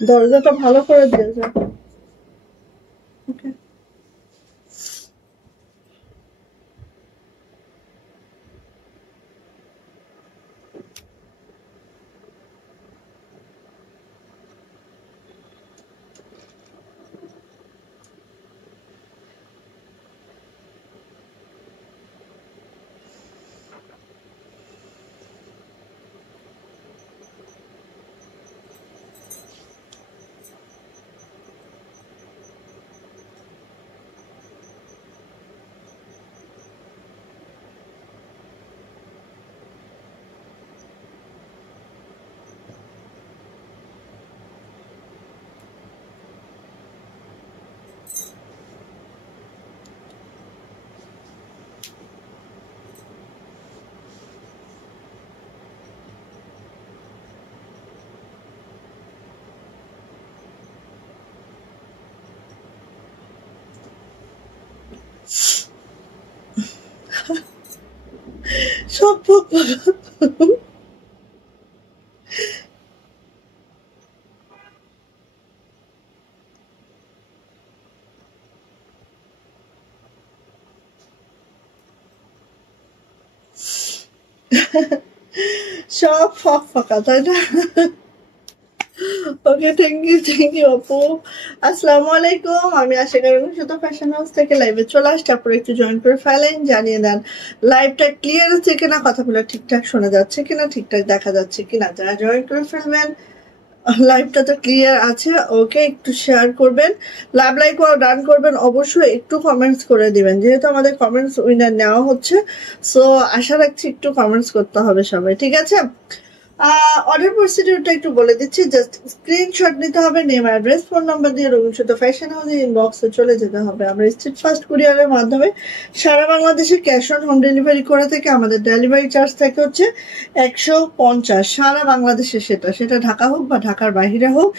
দরজাটা ভালো করে দিয়েছে। ওকে, সব সব ফাঁকা, তাই না? ওকে, থ্যাংক ইউ আপু। আসসালামু আলাইকুম, আমি আশা করি শুধু ফ্যাশন হাউস থেকে লাইভে চলে আসছি। আপনারা একটু জয়েন করে ফেলেন, জানিয়ে দেন লাইভটা ক্লিয়ার আছে কিনা, কথাগুলো ঠিকঠাক শোনা যাচ্ছে কিনা, ঠিকঠাক দেখা যাচ্ছে কিনা। যারা জয়েন করে ফেলবেন, লাইভটা তো ক্লিয়ার আছে। ওকে, একটু শেয়ার করবেন, লাভ লাইক ও ডান করবেন, অবশ্যই একটু কমেন্টস করে দিবেন, যেহেতু আমাদের কমেন্টস উইনার নেওয়া হচ্ছে। সো আশা রাখছি একটু কমেন্টস করতে হবে সবাই, ঠিক আছে? অর্ডার প্রসিডিউরটা একটু বলে দিচ্ছি। জাস্ট স্ক্রিনশট নিতে হবে, নেম, অ্যাড্রেস, ফোন নাম্বার দিয়ে রবীন্দ্র ফ্যাশন হাউসের ইনবক্সে চলে যেতে হবে। আমরা স্ট্রিট ফাস্ট কুরিয়ারের মাধ্যমে সারা বাংলাদেশে ক্যাশ অন হোম ডেলিভারি করে থেকে আমাদের ডেলিভারি চার্জ থাকে হচ্ছে 150। সারা বাংলাদেশে, সেটা ঢাকা হোক বা ঢাকার বাইরে হোক,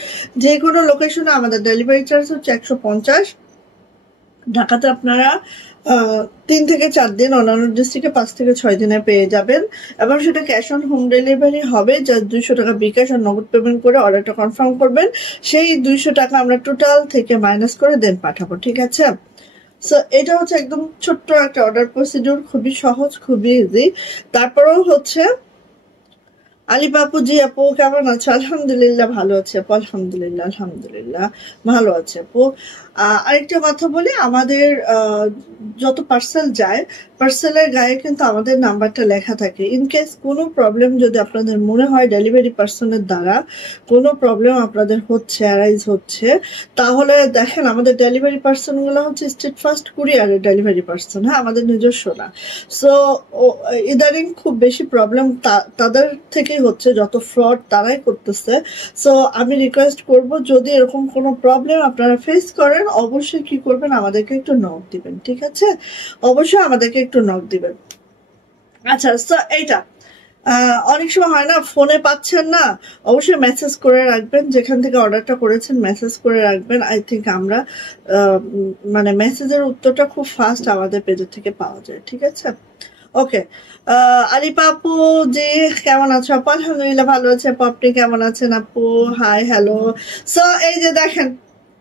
যে কোনো লোকেশনে আমাদের ডেলিভারি চার্জ হচ্ছে 150। ঢাকাতে আপনারা 3 থেকে 4 দিন, অন্যান্য ডিস্ট্রিক্টে 5 থেকে 6 দিনে পেয়ে যাবেন, এবং সেটা ক্যাশ অন হোম ডেলিভারি হবে। জাস্ট 200 টাকা বিকাশ আর নগদ পেমেন্ট করে অর্ডারটা কনফার্ম করবেন। সেই 200 টাকা আমরা টোটাল থেকে মাইনাস করে দেন পাঠাবো, ঠিক আছে? সো এটা হচ্ছে একদম ছোট্ট একটা অর্ডার প্রসিডিউর, খুবই সহজ, খুবই ইজি। তারপরেও হচ্ছে আলিপ আপু, জি আপু কেমন আছো? আলহামদুলিল্লাহ ভালো আছে আপু, আলহামদুলিল্লাহ ভালো আছে আপু। আরেকটা কথা বলি, আমাদের যত পার্সেল যায়, পার্সেলের গায়ে কিন্তু আমাদের নাম্বারটা লেখা থাকে। ইন কেস কোনো প্রবলেম যদি আপনাদের মনে হয় ডেলিভারি পার্সনের দ্বারা কোনো প্রবলেম আপনাদের হচ্ছে, অ্যারাইজ হচ্ছে, তাহলে দেখেন আমাদের ডেলিভারি পার্সনগুলো হচ্ছে স্ট্রিট ফাস্ট কুরিয়ারের ডেলিভারি পার্সন, হ্যাঁ, আমাদের নিজস্ব না। সো ইদারিং খুব বেশি প্রবলেম তাদের থেকেই হচ্ছে, যত ফ্রড তারাই করতেছে। সো আমি রিকোয়েস্ট করব, যদি এরকম কোনো প্রবলেম আপনারা ফেস করেন, অবশ্যই কি করবেন, আমাদেরকে একটু নক দিবেন, ঠিক আছে? অবশ্যই আমাদেরকে একটু নক দিবেন। আচ্ছা, সো এইটা অনেক সময় হয় না, ফোনে পাচ্ছেন না, অবশ্যই মেসেজ করে রাখবেন, যেখান থেকে অর্ডারটা করেছেন মেসেজ করে রাখবেন। আই থিঙ্ক আমরা মানে মেসেজের উত্তরটা খুব ফাস্ট আমাদের পেজের থেকে পাওয়া যায়, ঠিক আছে? ওকে, আলিপা আপু, যে কেমন আছো আপু? আলহামদুলিল্লাহ ভালো আছে আপু, আপনি কেমন আছেন আপু? High, hello. সো এই যে দেখেন,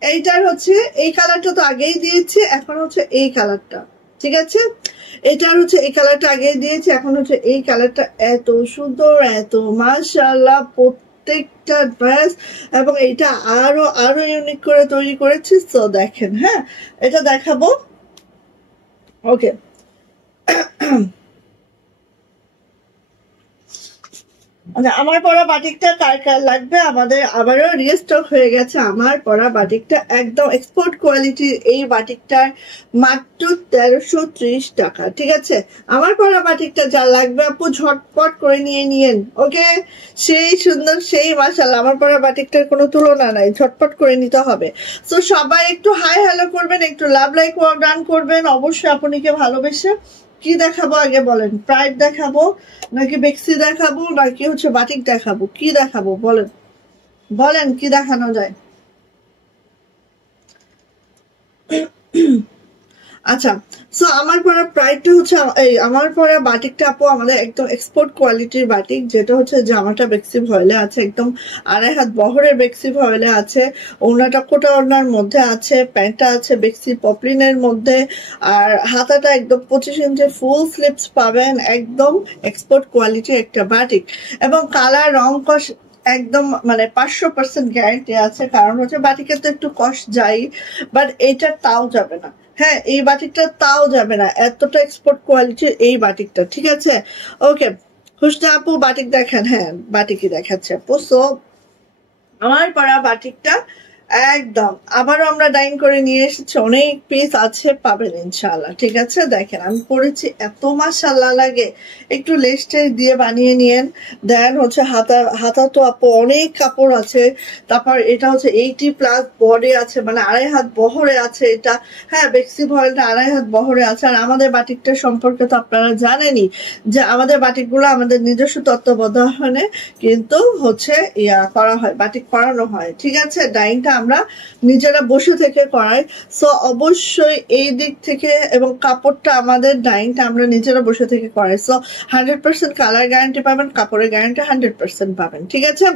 এইটার হচ্ছে এই কালারটা তো আগেই দিয়েছি, এখন হচ্ছে এই কালারটা, ঠিক আছে? এটার হচ্ছে এই কালারটা আগে দিয়েছি, এখন হচ্ছে এই কালারটা। এত সুন্দর, এত মাশাআল্লাহ প্রত্যেকটা ড্রেস, এবং এটা আরো আরো ইউনিক করে তৈরি করেছি। তো দেখেন, হ্যাঁ, এটা দেখাবো। ওকে, মানে আমার পরা বাটিকটা কার কার লাগবে, আমাদের আবারও রিস্টক হয়ে গেছে আমার পরা বাটিকটা, একদম এক্সপোর্ট কোয়ালিটির এই বাটিকটার মাত্র 1330 টাকা, ঠিক আছে? আমার পরা বাটিকটা যা লাগবে আপু ঝটপট করে নিয়েন। ওকে, সেই সুন্দর, সেই মাশাআল্লাহ, আমার পরা বাটিকটার কোনো তুলনা নাই, ঝটপট করে নিতে হবে। তো সবাই একটু হাই হ্যালো করবেন, একটু লাভ লাইক ওয়ার্ক ডান করবেন, অবশ্যই আপনিকে ভালোবেসে। কি দেখাবো আগে বলেন? প্রাইড দেখাবো নাকি বেক্সি দেখাবো নাকি হচ্ছে বাটিক দেখাবো? কি দেখাবো বলেন, বলেন কি দেখানো যায়? আচ্ছা, সো আমার পরা প্রাইসটা হচ্ছে আমার পরা বাটিকটা আপু আমাদের একদম এক্সপোর্ট কোয়ালিটির বাটিক, যেটা হচ্ছে জামাটা বেক্সি ভয়েলে আছে, একদম 2.5 হাত বহরের বেক্সি ভয়েলে আছে, ওড়নাটা কোটা ওড়নার মধ্যে আছে, প্যান্টটা আছে বেক্সি পপলিনের মধ্যে, আর হাতাটা একদম 25 ইঞ্চি ফুল স্লিভস পাবেন, একদম এক্সপোর্ট কোয়ালিটির একটা বাটিক। এবং কালার রং কস একদম মানে 500% গ্যারান্টি আছে, কারণ হচ্ছে বাটিকে তো একটু কষ্ট যাই, বাট এইটা তাও যাবে না। হ্যাঁ, এই বাটিকটা তাও যাবে না, এতটা এক্সপোর্ট কোয়ালিটির এই বাটিকটা, ঠিক আছে। ওকে, হুসনা আপু বাটিক দেখেন। হ্যাঁ, বাটিকই দেখাচ্ছে আপু। সো আমার পরা বাটিকটা একদম আবারও আমরা ডাইং করে নিয়ে এসেছি, অনেক পিস আছে, পাবেন ইনশাআল্লাহ, ঠিক আছে। দেখেন আমি পরেছি, এত মাশাআল্লাহ লাগে। একটু লেসটে দিয়ে বানিয়ে নিয়েন, দেন হচ্ছে হাতা তো আপু অনেক কাপড় আছে। তারপর এটা হচ্ছে 80+ বডি আছে, মানে 2.5 হাত বহরে আছে এটা। হ্যাঁ, বেক্সি ভয়েলটা 2.5 হাত বহরে আছে। আর আমাদের বাটিকটা সম্পর্কে তো আপনারা জানেনই যে আমাদের বাটিকগুলো আমাদের নিজস্ব তত্ত্বাবধানে কিন্তু হচ্ছে করা হয়, বাটিক করানো হয়, ঠিক আছে। ডাইংটা আমরা নিজেরা বসে থেকে করাই। সো অবশ্যই এই দিক থেকে, এবং কাপড়টা আমাদের ডাইংটা আমরা নিজেরা বসে থেকে করাই। সো 100% কালার গ্যারান্টি পাবেন, কাপড়ের গ্যারান্টি 100% পাবেন, ঠিক আছে।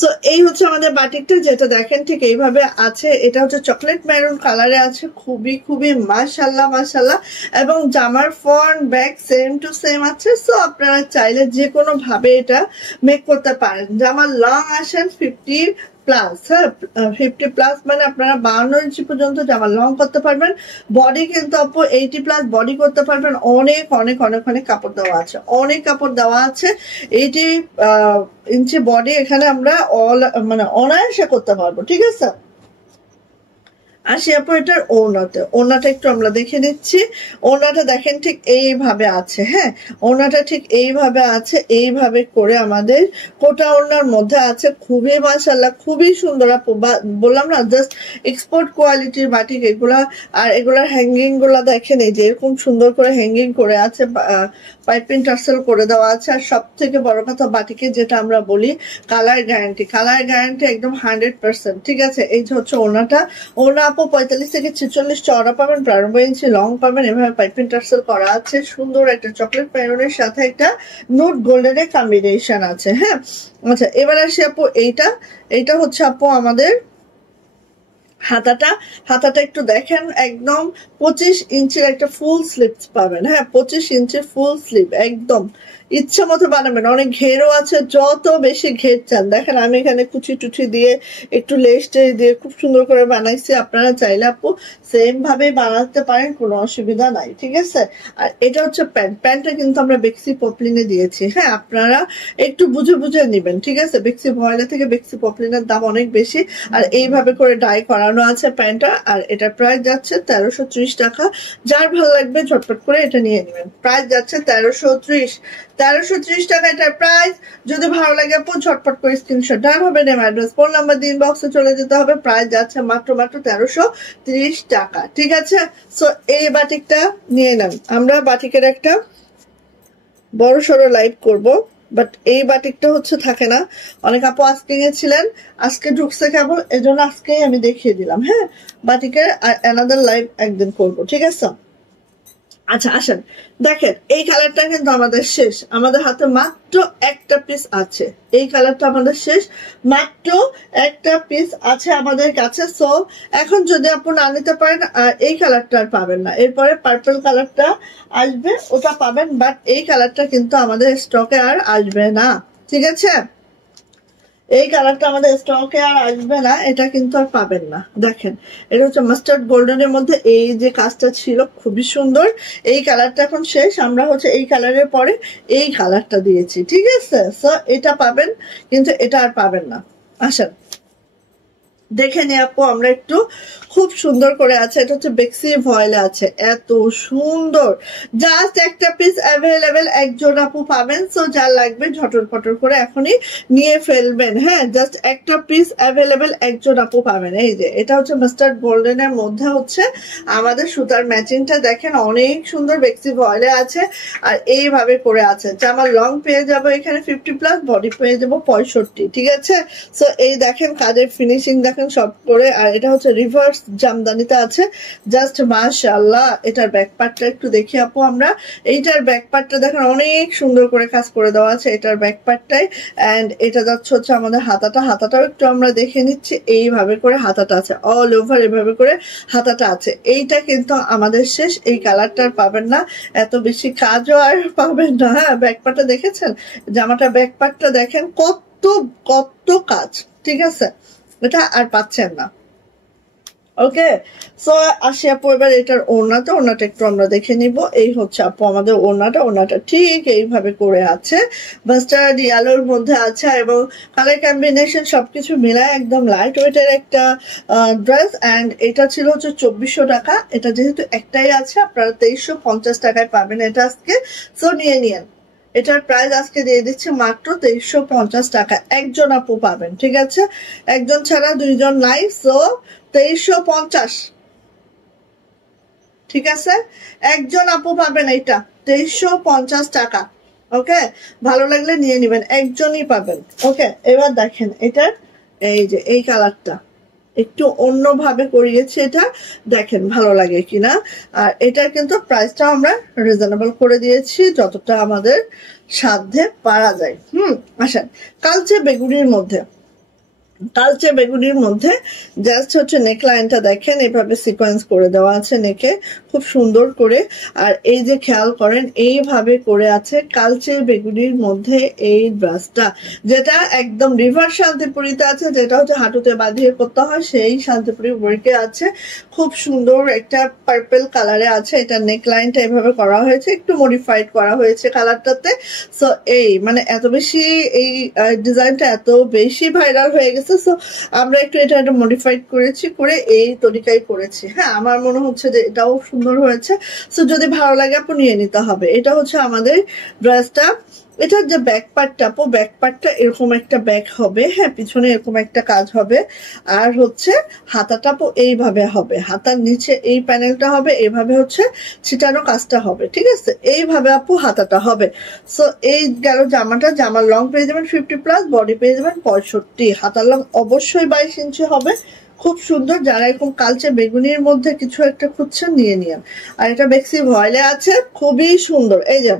সো এই হচ্ছে আমাদের বাটিকটা, যেটা দেখেন ঠিক এইভাবে আছে। এটা হচ্ছে চকলেট মেরুন কালারে আছে, খুবই খুবই মাশাআল্লাহ মাশাআল্লাহ। এবং জামার front back same to same আছে। সো আপনারা চাইলে যে কোনো ভাবে এটা মেক করতে পারেন। জামার লং আসেন 50+, হ্যাঁ 50+ মানে আপনারা 52 ইঞ্চি পর্যন্ত জামা লং করতে পারবেন। বডি কিন্তু আপু 80+ বডি করতে পারবেন। অনেক অনেক অনেক অনেক কাপড় দেওয়া আছে, অনেক কাপড় দেওয়া আছে। 80 ইঞ্চি বডি এখানে আমরা মানে অনায়াসে করতে পারবো, ঠিক আছে। আসি আপু এটার ওড়নাটা একটু আমরা দেখে নিচ্ছি। ওড়নাটা দেখেন ঠিক এইভাবে আছে। হ্যাঁ, ওড়নাটা ঠিক এইভাবে আছে, এইভাবে করে আমাদের কোটা ওড়নার মধ্যে আছে। খুবই মাশাআল্লাহ, খুবই সুন্দর আপু। বললাম না, জাস্ট এক্সপোর্ট কোয়ালিটির বাটিক এগুলা। আর এগুলার হ্যাঙ্গিং গুলা দেখেন, এই যে এরকম সুন্দর করে হ্যাঙ্গিং করে আছে, পাইপিং টার্সেল করে দেওয়া আছে। আর সব থেকে বড় কথা, বাটিকে যেটা আমরা বলি কালার গ্যারান্টি একদম 100%, ঠিক আছে। এই যে হচ্ছে ওড়নাটা, ওড়না 45 থেকে 46 চওড়া পাবেন, 52 ইঞ্চি লং পাবেন। এভাবে পাইপিং টার্সেল করা আছে, সুন্দর একটা চকলেট মেরুনের সাথে একটা নোট গোল্ডেনের কম্বিনেশন আছে। হ্যাঁ, আচ্ছা এবার আসি আপু এইটা হচ্ছে আপু আমাদের হাতাটা একটু দেখেন, একদম 25 ইঞ্চির একটা ফুল স্লিভ পাবেন। হ্যাঁ, 25 ইঞ্চির ফুল স্লিভ, একদম ইচ্ছা মতো বানাবেন। অনেক ঘেরও আছে, যত বেশি ঘের চান। দেখেন আমি এখানে কুচি টুচি দিয়ে একটু লেস দিয়ে খুব সুন্দর করে বানাইছি। আপনারা চাইলে আপু সেম ভাবে বানাতে পারেন, কোনো অসুবিধা নাই, ঠিক আছে। আর এটা হচ্ছে প্যান্টটা কিন্তু আমরা বেক্সি পপলিনে দিয়েছি। হ্যাঁ, আপনারা একটু বুঝে বুঝে নিবেন, ঠিক আছে। বেক্সি ভয়েলা থেকে বেক্সি পপলিনের দাম অনেক বেশি। আর এইভাবে করে ডাই করানো আছে প্যান্টটা। আর এটা প্রাইস যাচ্ছে 1330 টাকা। যার ভালো লাগবে ঝটপট করে এটা নিয়ে নেবেন। প্রাইস যাচ্ছে 1330 টাকা এটার প্রাইস। যদি ভালো লাগে আপু ঝটপট করে স্ক্রিনশট ডান হবে, নেম অ্যাড্রেস ফোন নাম্বার দিয়ে ইনবক্সে চলে যেতে হবে। প্রাইস যাচ্ছে মাত্র 1330 টাকা, ঠিক আছে। সো এই বাটিকটা নিয়ে নেন। আমরা বাটিকের একটা বড় সড়ো লাইভ করব, বাট এই বাটিকটা হচ্ছে থাকে না। অনেক আপু আজকে গিয়েছিলেন, আজকে ঢুকছে কেবল, এজন্য আজকেই আমি দেখিয়ে দিলাম। হ্যাঁ, বাটিকের অ্যানাদার লাইভ একদিন করব, ঠিক আছে। আচ্ছা আসেন, দেখেন এই কালারটা কিন্তু আমাদের শেষ, আমাদের হাতে মাত্র একটা পিস আছে। এই কালারটা আমাদের শেষ, মাত্র একটা পিস আছে আমাদের কাছে। সো এখন যদি আপনি না নিতে পারেন, এই কালারটা আর পাবেন না। এরপরে পার্পল কালারটা আসবে, ওটা পাবেন, বাট এই কালারটা কিন্তু আমাদের স্টকে আর আসবে না, ঠিক আছে। এই কালারটা আমাদের স্টকে আর আসবে না, এটা কিন্তু আর পাবেন না। দেখেন এটা হচ্ছে মাস্টার্ড গোল্ডেনের মধ্যে এই যে কাজটা ছিল, খুবই সুন্দর। এই কালারটা এখন শেষ, আমরা হচ্ছে এই কালারের পরে এই কালারটা দিয়েছি, ঠিক আছে। সো এটা পাবেন, কিন্তু এটা আর পাবেন না। আসেন দেখে নে আপু, আমরা একটু খুব সুন্দর করে আছে। এটা হচ্ছে বেক্সি ভয়েলে আছে, এত সুন্দর। জাস্ট একটা পিস অ্যাভেলেবেল, একজন আপু পাবেন। সো যার লাগবে ঝটর পটর করে এখনই নিয়ে ফেলবেন। হ্যাঁ, জাস্ট একটা পিস অ্যাভেলেবেল, একজন আপু পাবেন। এই যে এটা হচ্ছে মাস্টার্ড গোল্ডেনের মধ্যে হচ্ছে আমাদের সুতার ম্যাচিংটা দেখেন, অনেক সুন্দর বেক্সি ভয়েলে আছে। আর এইভাবে করে আছে। জামার লং পেয়ে যাবো এখানে 50+, বডি পেয়ে যাবো 65, ঠিক আছে। সো এই দেখেন কাজের ফিনিশিং দেখেন, দেখেন সব করে। আর এটা হচ্ছে রিভার্স জামদানিতে আছে, জাস্ট মাশাআল্লাহ। এটার ব্যাক পার্টটা একটু দেখি আপু আমরা। এইটার ব্যাক পার্টটা দেখেন অনেক সুন্দর করে কাজ করে দেওয়া আছে এটার ব্যাক পার্টটাই। অ্যান্ড এটা যাচ্ছে হচ্ছে আমাদের হাতাটাও একটু আমরা দেখে নিচ্ছি। এইভাবে করে হাতাটা আছে, অল ওভার এভাবে করে হাতাটা আছে। এইটা কিন্তু আমাদের শেষ, এই কালারটা আর পাবেন না, এত বেশি কাজও আর পাবেন না। হ্যাঁ, ব্যাক পার্টটা দেখেছেন, জামাটা ব্যাক পার্টটা দেখেন কত কত কাজ, ঠিক আছে, এটা আর পাচ্ছেন না। ওকে, সো আসি আপু এবার এটার ওড়নাটা একটু আমরা দেখে নিব। এই হচ্ছে আপু আমাদের ওড়নাটা ঠিক এইভাবে করে আছে, মাস্টার্ড ইয়েলোর মধ্যে আছে এবং কালার কম্বিনেশন সবকিছু মিলায় একদম লাইট ওয়েটের একটা ড্রেস। অ্যান্ড এটা ছিল হচ্ছে 2400 টাকা। এটা যেহেতু একটাই আছে, আপনারা 2350 টাকায় পাবেন এটা আজকে। সো নিয়ে নিয়েন, এটার প্রাইস আজকে দিয়ে দিচ্ছে মাত্র 2350 টাকা। একজন আপু পাবেন, ঠিক আছে, একজন ছাড়া দুইজন নাই। সো 2350, ঠিক আছে, একজন আপু পাবেন এটা 2350 টাকা। ওকে, ভালো লাগলে নিয়ে নিবেন, একজনই পাবেন। ওকে, এবার দেখেন এটার এই যে এই কালারটা একটু অন্যভাবে করিয়েছি, এটা দেখেন ভালো লাগে কিনা। আর এটার কিন্তু প্রাইসটা আমরা রিজনেবল করে দিয়েছি যতটা আমাদের সাধ্যে পারা যায়। আসেন কালচে বেগুনির মধ্যে জাস্ট হচ্ছে নেক লাইনটা দেখেন এভাবে সিকোয়েন্স করে দেওয়া আছে নেকে, খুব সুন্দর করে। আর এই যে খেয়াল করেন এইভাবে করে আছে কালচে বেগুনির মধ্যে এই ড্রেসটা, যেটা একদম রিভার্স শান্তিপুরিতে আছে, যেটা হচ্ছে হাঁটুতে বাঁধিয়ে করতে হয়, সেই শান্তিপুরি ওয়ার্কে আছে। খুব সুন্দর একটা পার্পল কালারে আছে। এটা নেক লাইনটা এভাবে করা হয়েছে, একটু মডিফাইড করা হয়েছে কালারটাতে। সো এই মানে এত বেশি এই ডিজাইনটা এত বেশি ভাইরাল হয়ে গেছে, সো আমরা একটু এটা মডিফাইড করেছি, করে এই তরিকায় করেছি। হ্যাঁ, আমার মনে হচ্ছে যে এটাও সুন্দর হয়েছে। সো যদি ভালো লাগে আপু নিয়ে নিতে হবে। এটা হচ্ছে আমাদের ড্রেসটা। এটার যে ব্যাক পার্টটা আপু, ব্যাক পার্টটা এরকম একটা ব্যাক হবে, হ্যাঁ, পিছনে এরকম একটা কাজ হবে। আর হচ্ছে হাতাটা আপু এইভাবে হবে, হাতার নিচে এই প্যানেলটা হবে, এইভাবে হচ্ছে ছিটানো কাজটা হবে, ঠিক আছে, এইভাবে আপু হাতাটা হবে। সো এই গেল জামাটা। জামার লং পেয়ে যাবেন 50+, বডি পেয়ে যাবেন 65। হাতার লং অবশ্যই 22 ইঞ্চি হবে। খুব সুন্দর, যারা এরকম কালচে বেগুনির মধ্যে কিছু একটা খুঁজছেন নিয়ে নিন। আর এটা বেক্সি ভয়েলে আছে, খুবই সুন্দর। এই যে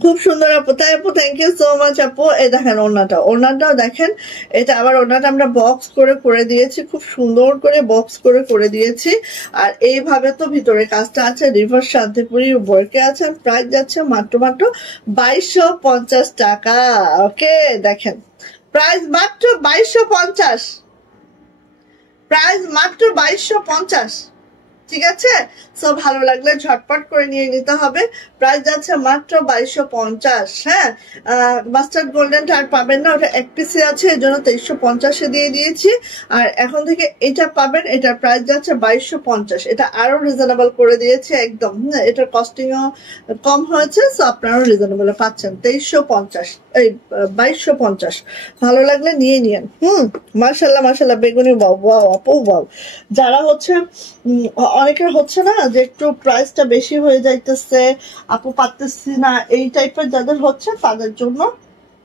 খুব সুন্দর আপু, তাই আপু, থ্যাংক ইউ সো মাচ আপু। এই দেখেন ওড়নাটাও দেখেন, এটা আবার ওড়নাটা আমরা বক্স করে দিয়েছি, খুব সুন্দর করে বক্স করে দিয়েছি। আর এইভাবে তো ভিতরে কাজটা আছে, রিভার্স শান্তিপুরি ওয়ার্কে আছে। প্রাইস যাচ্ছে মাত্র 2250 টাকা। ওকে, দেখেন প্রাইস মাত্র 2250, প্রাইস মাত্র 2250, ঠিক আছে। সো ভালো লাগলে ঝটপট করে নিয়ে নিতে হবে। প্রাইস যাচ্ছে মাত্র 2250। হ্যাঁ, মাস্টার্ড গোল্ডেনটা আর পাবেন না, ওটা এক পিসে আছে, এই জন্য 2350 দিয়ে দিয়েছি। আর এখন থেকে এটা পাবেন, এটার প্রাইস যাচ্ছে 2250। এটা আরো রিজনেবল করে দিয়েছে একদম। এটার কস্টিংও কম হয়েছে, সো আপনারাও রিজনেবল পাচ্ছেন 2350, এই 2250। ভালো লাগলে নিয়ে নিন। মাশাল্লাহ বেগুনি ওয়াও আপু ওয়াও। যারা হচ্ছে অনেকের হচ্ছে না যে একটু প্রাইসটা বেশি হয়ে যাইতেছে, আপু পারতেছি না, এই টাইপের যাদের হচ্ছে তাদের জন্য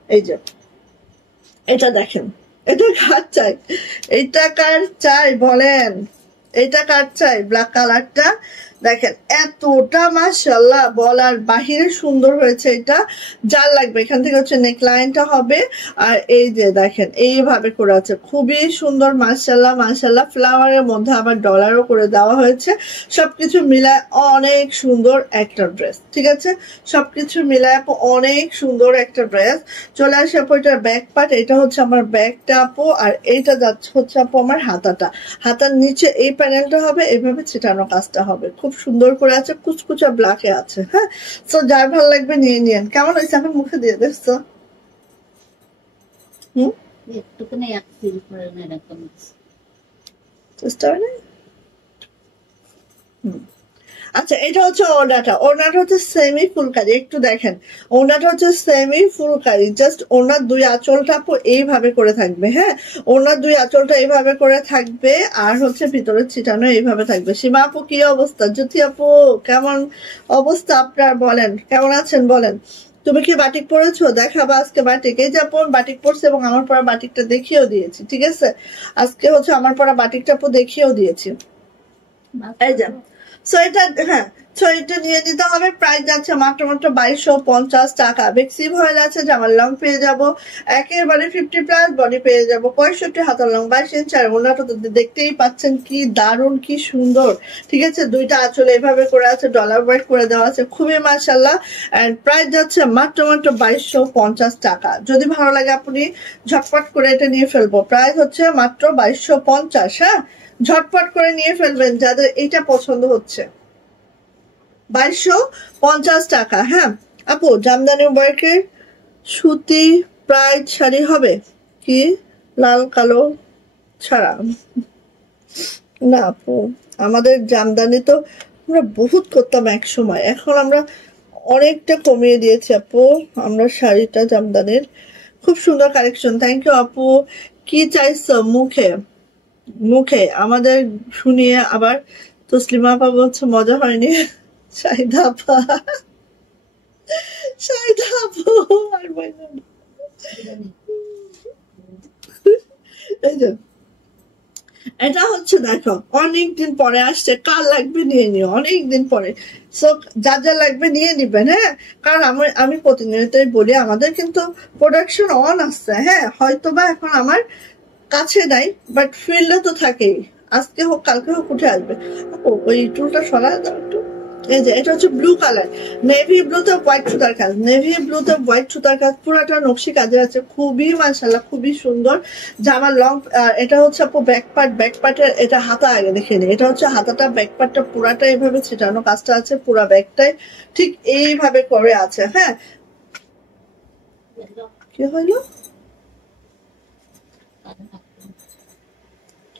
এই যে এটা দেখেন, এটা কার চাই, এটা কার চাই বলেন, এটা কার চাই? ব্ল্যাক কালারটা দেখেন এতটা মাশাআল্লাহ বলার বাহিরে সুন্দর হয়েছে। এটা যার লাগবে এখান থেকে হচ্ছে নেক লাইনটা হবে। আর এই যে দেখেন এইভাবে করে আছে, খুবই সুন্দর মাশাআল্লাহ। ফ্লাওয়ারের মধ্যে আবার ডলারও করে দেওয়া হয়েছে। সবকিছু মিলায় অনেক সুন্দর একটা ড্রেস, ঠিক আছে, সবকিছু মিলায় আপু অনেক সুন্দর একটা ড্রেস। চলে আসে আপু এটার ব্যাক পার্ট। এটা হচ্ছে আমার ব্যাকটা আপু, আর এইটা যাচ্ছে হচ্ছে আপু আমার হাতাটা। হাতার নিচে এই প্যানেলটা হবে, এইভাবে ছিটানো কাজটা হবে, খুব সুন্দর করে আছে, কুচকুচা ব্ল্যাকে আছে। হ্যাঁ, সো যার ভালো লাগবে নিয়ে নিন। কেমন হয়েছে এখন মুখে দিয়ে দেখছো? একটুখানি ফিল করে না এরকম চেষ্টা হয় না। আচ্ছা, এটা হচ্ছে ওড়নাটা হচ্ছে সেমি ফুলকারি। একটু দেখেন, ওড়নাটা হচ্ছে সেমি ফুলকারি, জাস্ট ওড়নার দুই আঁচলটা আপু এইভাবে করে থাকবে। হ্যাঁ, ওড়নার দুই আঁচলটা এইভাবে করে থাকবে, আর হচ্ছে ভিতরে ছিটানো এইভাবে থাকবে। সীমা আপু কি অবস্থা? জ্যোতি আপু কেমন অবস্থা আপনার? বলেন কেমন আছেন বলেন। তুমি কি বাটিক পরেছো? দেখাবা আজকে বাটিক। এই যে আপু বাটিক পরছে এবং আমার পরা বাটিকটা দেখিয়েও দিয়েছি, ঠিক আছে? আজকে হচ্ছে আমার পরা বাটিকটা আপু দেখিয়েও দিয়েছি। এই যে সো এটা, হ্যাঁ, সো এটা নিয়ে নিতে হবে। প্রাইস যাচ্ছে মাত্র 2250 টাকা। বেক্সিভ হয়ে যাচ্ছে, জামার লং পেয়ে যাব একেবারে 50+ বডি পেয়ে যাব 65 হাতার লং 22 ইঞ্চ। আর ওনাটা তো দেখতেই পাচ্ছেন কি দারুণ, কি সুন্দর, ঠিক আছে? দুইটা আঁচলে এভাবে করে আছে, ডলার ওয়ার্ক করে দেওয়া আছে, খুবই মাশাআল্লাহ। এন্ড প্রাইস যাচ্ছে মাত্র 2250 টাকা। যদি ভালো লাগে আপনি ঝটপট করে এটা নিয়ে ফেলবো। প্রাইস হচ্ছে মাত্র 2250। হ্যাঁ, ঝটপট করে নিয়ে ফেলবেন যাদের এইটা পছন্দ হচ্ছে। 2250 টাকা। হ্যাঁ আপু, জামদানি ওয়ার্কের সুতি প্রাইড শাড়ি হবে কি লাল কালো ছাড়া? না আপু, আমাদের জামদানি তো আমরা বহুত করতাম এক সময়, এখন আমরা অনেকটা কমিয়ে দিয়েছি আপু আমরা শাড়িটা জামদানির। খুব সুন্দর কালেকশন, থ্যাংক ইউ আপু। কি চাইছো মুখে? মুখে আমাদের শুনিয়ে আবার তসলিমা আপা বলছে মজা হয়নি। শাহিদা আপা, শাহিদা আপু আর বলবেন না। এই যে এটা হচ্ছে দেখো অনেকদিন পরে আসছে, কার লাগবে নিয়ে নিও, অনেকদিন পরে। সো যার যা লাগবে নিয়ে নিবেন। হ্যাঁ, কারণ আমি প্রতিনিয়তই বলি আমাদের কিন্তু প্রোডাকশন অন আসছে। হ্যাঁ, হয়তোবা এখন আমার কাছে নাই, বাট ফিল্ডে তো থাকেই, আজকে হোক কালকে হোক উঠে আসবে। ওই টুলটা সরা দাও একটু। এই যে এটা হচ্ছে ব্লু কালার, নেভি ব্লুতে হোয়াইট সুতার কাজ, নেভি ব্লুতে হোয়াইট সুতার কাজ, পুরাটা নকশি কাজে আছে, খুবই মাশাআল্লাহ, খুবই সুন্দর। জামার লং, এটা হচ্ছে আপু ব্যাক পার্ট, ব্যাক পার্টের এটা হাতা আগে দেখে নিই। এটা হচ্ছে হাতাটা, ব্যাক পার্টটা পুরাটা এইভাবে ছিটানো কাজটা আছে, পুরা ব্যাকটাই ঠিক এইভাবে করে আছে। হ্যাঁ, কি হইলো?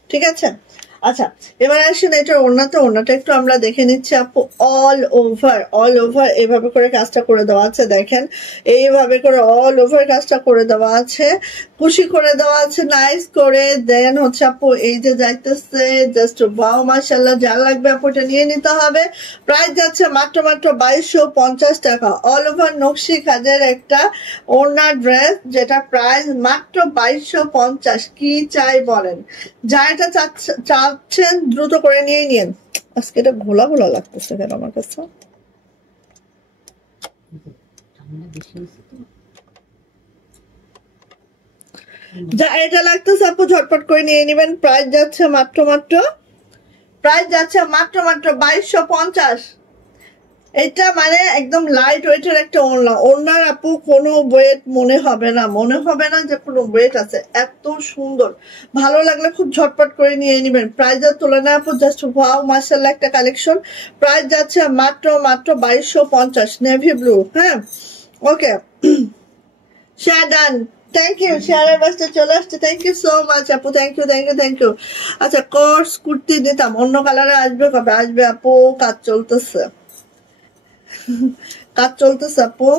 ঠিক আছে, আচ্ছা এবার আসেন এটার ওড়নাতে। ওড়নাটা একটু আমরা দেখে নিচ্ছি আপু। অল ওভার এভাবে করে কাজটা করে দেওয়া আছে, দেখেন এইভাবে করে অল ওভার কাজটা করে দেওয়া আছে, কুশি করে দেওয়া আছে নাইস করে। দেন হচ্ছে আপু এই যে যাইতেছে জাস্ট ওয়াও মাশাআল্লাহ। যার লাগবে আপু এটা নিয়ে নিতে হবে। প্রাইস যাচ্ছে মাত্র 2250 টাকা। অল ওভার নকশি কাজের একটা ওড়না ড্রেস, যেটা প্রাইস মাত্র 2250। কি চাই বলেন? যা এটা চাচ্ছেন দ্রুত করে নিয়ে নিন। আজকে এটা ঘোলা ঘোলা লাগতেছে কেন আমার কাছে? যা এটা লাগতেছে আপু ঝটপট করে নিয়ে নিবেন। প্রাইস যাচ্ছে মাত্র 2250। এটা মানে একদম লাইট ওয়েটের একটা ওড়না। ওড়নার আপু কোনো ওয়েট মনে হবে না যে কোনো ওয়েট আছে, এত সুন্দর। ভালো লাগলে খুব ঝটপট করে নিয়ে নেবেন। প্রাইসের তুলনায় আপু জাস্ট ওয়াও মাশাআল্লাহ একটা কালেকশন। প্রাইস যাচ্ছে মাত্র 2250, নেভি ব্লু। হ্যাঁ, ওকে, শেয়ার ডান। থ্যাংক ইউ, শেয়ারের বাসটা চলে আসছে, থ্যাংক ইউ সো মাচ আপু, থ্যাংক ইউ। আচ্ছা, কর্স কুর্তি নিতাম, অন্য কালারে আসবে কবে? আসবে আপু, কাজ চলতেছে আপু।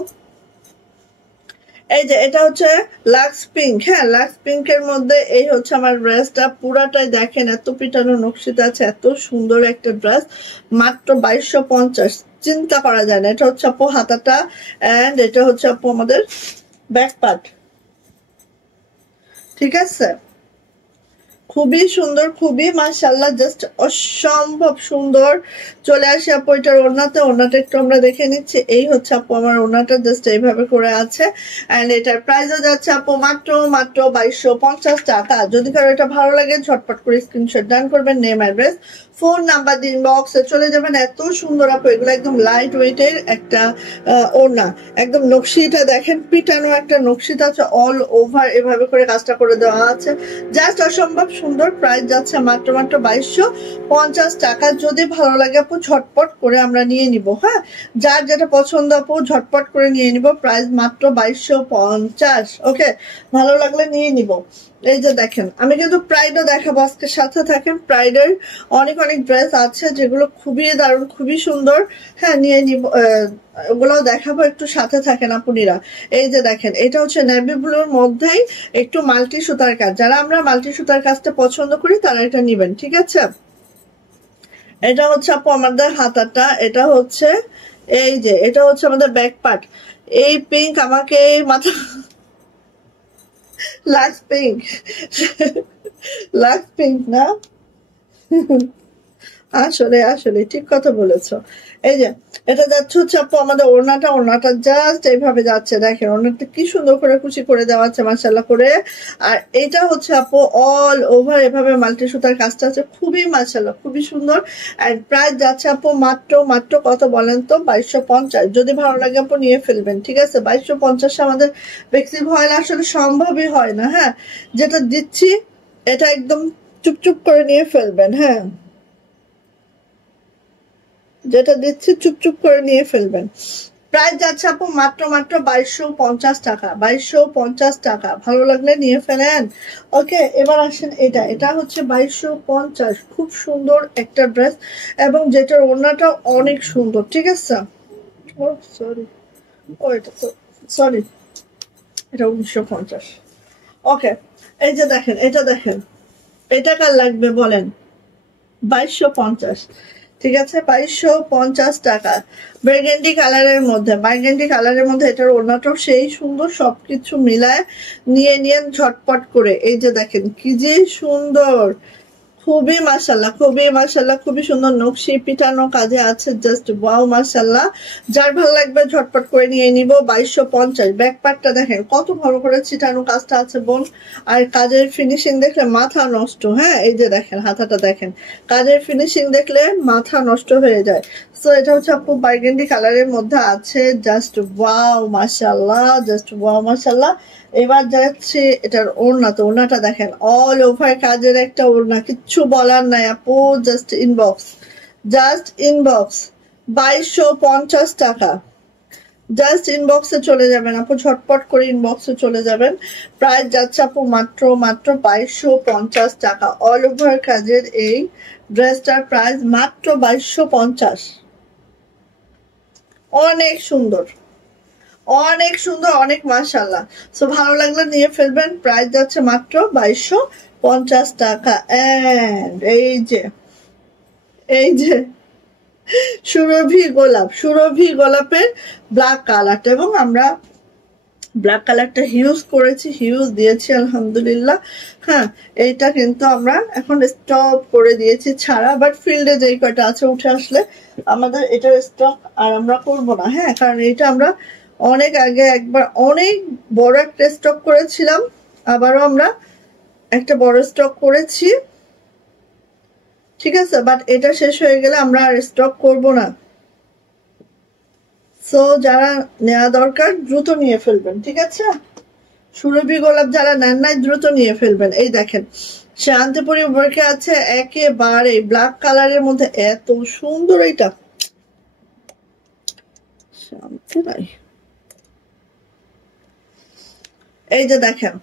এই যে এটা হচ্ছে লাক্স পিঙ্ক। হ্যাঁ, লাক্স পিঙ্কের মধ্যে এই হচ্ছে আমার ড্রেসটা, পুরাটাই দেখেন এত পিটানো নকশিতে আছে, এত সুন্দর একটা ড্রেস। মাত্র 2250, চিন্তা করা যায় না। এটা হচ্ছে আপু হাতাটা, এন্ড এটা হচ্ছে আপু আমাদের ব্যাক পার্ট, ঠিক আছে? খুবই সুন্দর, খুবই মাশাআল্লাহ, জাস্ট অসম্ভব সুন্দর। চলে আসি আপু এটার ওড়নাতে। ওড়নাটা একটু আমরা দেখে নিচ্ছি। এই হচ্ছে আপু আমার ওড়নাটা, জাস্ট এইভাবে করে আছে। এন্ড এটার প্রাইসও যাচ্ছে আপু মাত্র 2250 টাকা। যদি কারো এটা ভালো লাগে ঝটপট করে স্ক্রিনশট ডান করবেন, নেম অ্যাড্রেস ফোন নাম্বার দিন, বক্সে চলে যাবেন। এত সুন্দর আপু, এগুলো একদম লাইট ওয়েটের একটা ওড়না, একদম নকশিটা দেখেন পিটানো একটা নকশিটা আছে, অল ওভার এভাবে করে কাজটা করে দেওয়া আছে, জাস্ট অসম্ভব সুন্দর। প্রাইস যাচ্ছে মাত্র 2250 টাকা। যদি ভালো লাগে আপু ঝটপট করে আমরা নিয়ে নিব। হ্যাঁ, যার যেটা পছন্দ আপু ঝটপট করে নিয়ে নিব। প্রাইস মাত্র 2250। ওকে, ভালো লাগলে নিয়ে নিব। এই যে দেখেন, আমি কিন্তু প্রাইডও দেখাবো আজকে, সাথে থাকেন। প্রাইডের অনেক ড্রেস আছে যেগুলো খুবই দারুণ, খুবই সুন্দর। হ্যাঁ, নিয়ে নিব, ওগুলোও দেখাবো, একটু সাথে থাকেন আপুনিরা। এই যে দেখেন, এটা হচ্ছে নেভি ব্লুর মধ্যেই একটু মাল্টি সুতার কাজ। যারা আমরা মাল্টি সুতার কাজটা পছন্দ করি তারা এটা নিবেন, ঠিক আছে? এটা হচ্ছে আপু আমাদের হাতাটা, এটা হচ্ছে এই যে এটা হচ্ছে আমাদের ব্যাক পার্ট। এই পিঙ্ক আমাকে মাথা লাক্স পিঙ্ক, লাক্স পিঙ্ক না, আসলে আসলে ঠিক কথা বলেছো। এই যে এটা যাচ্ছে হচ্ছে আপু আমাদের ওড়নাটা জাস্ট এইভাবে যাচ্ছে, দেখেন ওড়নাটা কি সুন্দর করে কুচি করে দেওয়া আছে মাশাআল্লাহ করে। আর এটা হচ্ছে আপু অল ওভার এভাবে মাল্টি সুতার কাজটা আছে, খুবই মাশাআল্লাহ খুবই সুন্দর। আর প্রাইস যাচ্ছে আপু মাত্র মাত্র কত বলেন তো, 2250। যদি ভালো লাগে আপু নিয়ে ফেলবেন, ঠিক আছে। 2250 আমাদের ফ্লেক্সিবল হয় না, আসলে সম্ভবই হয় না। হ্যাঁ, যেটা দিচ্ছি এটা একদম চুপচুপ করে নিয়ে ফেলবেন। হ্যাঁ, যেটা দিচ্ছি চুপচুপ করে নিয়ে ফেলবেন। প্রাইস যাচ্ছে আপু মাত্র মাত্র 2250 টাকা, 2250 টাকা। ভালো লাগলে নিয়ে ফেলেন। ওকে, এবার আসেন এটা, এটা হচ্ছে 2250, খুব সুন্দর একটা ড্রেস এবং যেটার ওড়নাটা অনেক সুন্দর, ঠিক আছে। ও সরি, ও এটা সরি, এটা 1950। ওকে, এই যে দেখেন, এটা দেখেন, এটা কার লাগবে বলেন, 2250, ঠিক আছে। 2250 টাকা, বার্গেন্ডি কালারের মধ্যে, বার্গেন্ডি কালারের মধ্যে এটার ওড়নাটাও সেই সুন্দর, সবকিছু মিলায় নিয়ে নিয়ে ঝটপট করে। এই যে দেখেন কি যে সুন্দর, খুবই মাশাআল্লাহ খুবই মাশাআল্লাহ, খুবই সুন্দর নকশি পিটানো কাজে আছে, জাস্ট ওয়াও মাশাআল্লাহ। যার ভালো লাগবে ঝটপট করে নিয়ে নিব। 2250। ব্যাক পার্টটা দেখেন কত ভালো করে ছিটানো কাজটা আছে বোন, আর কাজের ফিনিশিং দেখলে মাথা নষ্ট। হ্যাঁ, এই যে দেখেন হাতাটা দেখেন, কাজের ফিনিশিং দেখলে মাথা নষ্ট হয়ে যায়। সো এটা হচ্ছে আপু বার্গেন্ডি কালারের মধ্যে আছে, জাস্ট ওয়াও মাশাআল্লাহ, জাস্ট ওয়াও মাশাআল্লাহ। এবার যাচ্ছে এটার ওড়না, তো ওড়নাটা দেখেন অল ওভার কাজের একটা ওড়না, কিচ্ছু বলার নাই আপু। জাস্ট ইনবক্স, জাস্ট ইনবক্স, 2250 টাকা। জাস্ট ইনবক্সে চলে যাবেন আপু, ঝটপট করে ইনবক্সে চলে যাবেন। প্রাইস যাচ্ছে আপু মাত্র মাত্র 2250 টাকা। অল ওভার কাজের এই ড্রেসটার প্রাইস মাত্র 2250। অনেক সুন্দর, অনেক সুন্দর, অনেক মাশাআল্লাহ। সো ভালো লাগলে নিয়ে ফেলবেন। প্রাইস যাচ্ছে মাত্র 2250 টাকা। এন্ড এই যে, এই যে সুরভি গোলাপ, সুরভি গোলাপের ব্ল্যাক কালারটা, এবং আমরা ব্ল্যাক কালারটা হিউজ করেছি, হিউজ দিয়েছি আলহামদুলিল্লাহ। হ্যাঁ, এইটা কিন্তু আমরা এখন স্টপ করে দিয়েছি ছাড়া, বাট ফিল্ডে যেই কয়টা আছে উঠে আসলে আমাদের এটার স্টক আর আমরা করবো না। হ্যাঁ, কারণ এটা আমরা অনেক আগে একবার অনেক বড় একটা স্টক করেছিলাম, আবারও আমরা একটা বড় স্টক করেছি, ঠিক আছে। বাট এটা শেষ হয়ে গেলে আমরা আর স্টক করব না। সো যারা নেওয়া দরকার দ্রুত নিয়ে ফেলবেন, ঠিক আছে। সুরভি গোলাপ যারা নেন নাই দ্রুত নিয়ে ফেলবেন। এই দেখেন শান্তিপুরি ওয়ার্কে আছে একেবারে ব্ল্যাক কালারের মধ্যে, এত সুন্দর এইটা, শান্তি নাই। এই যে দেখেন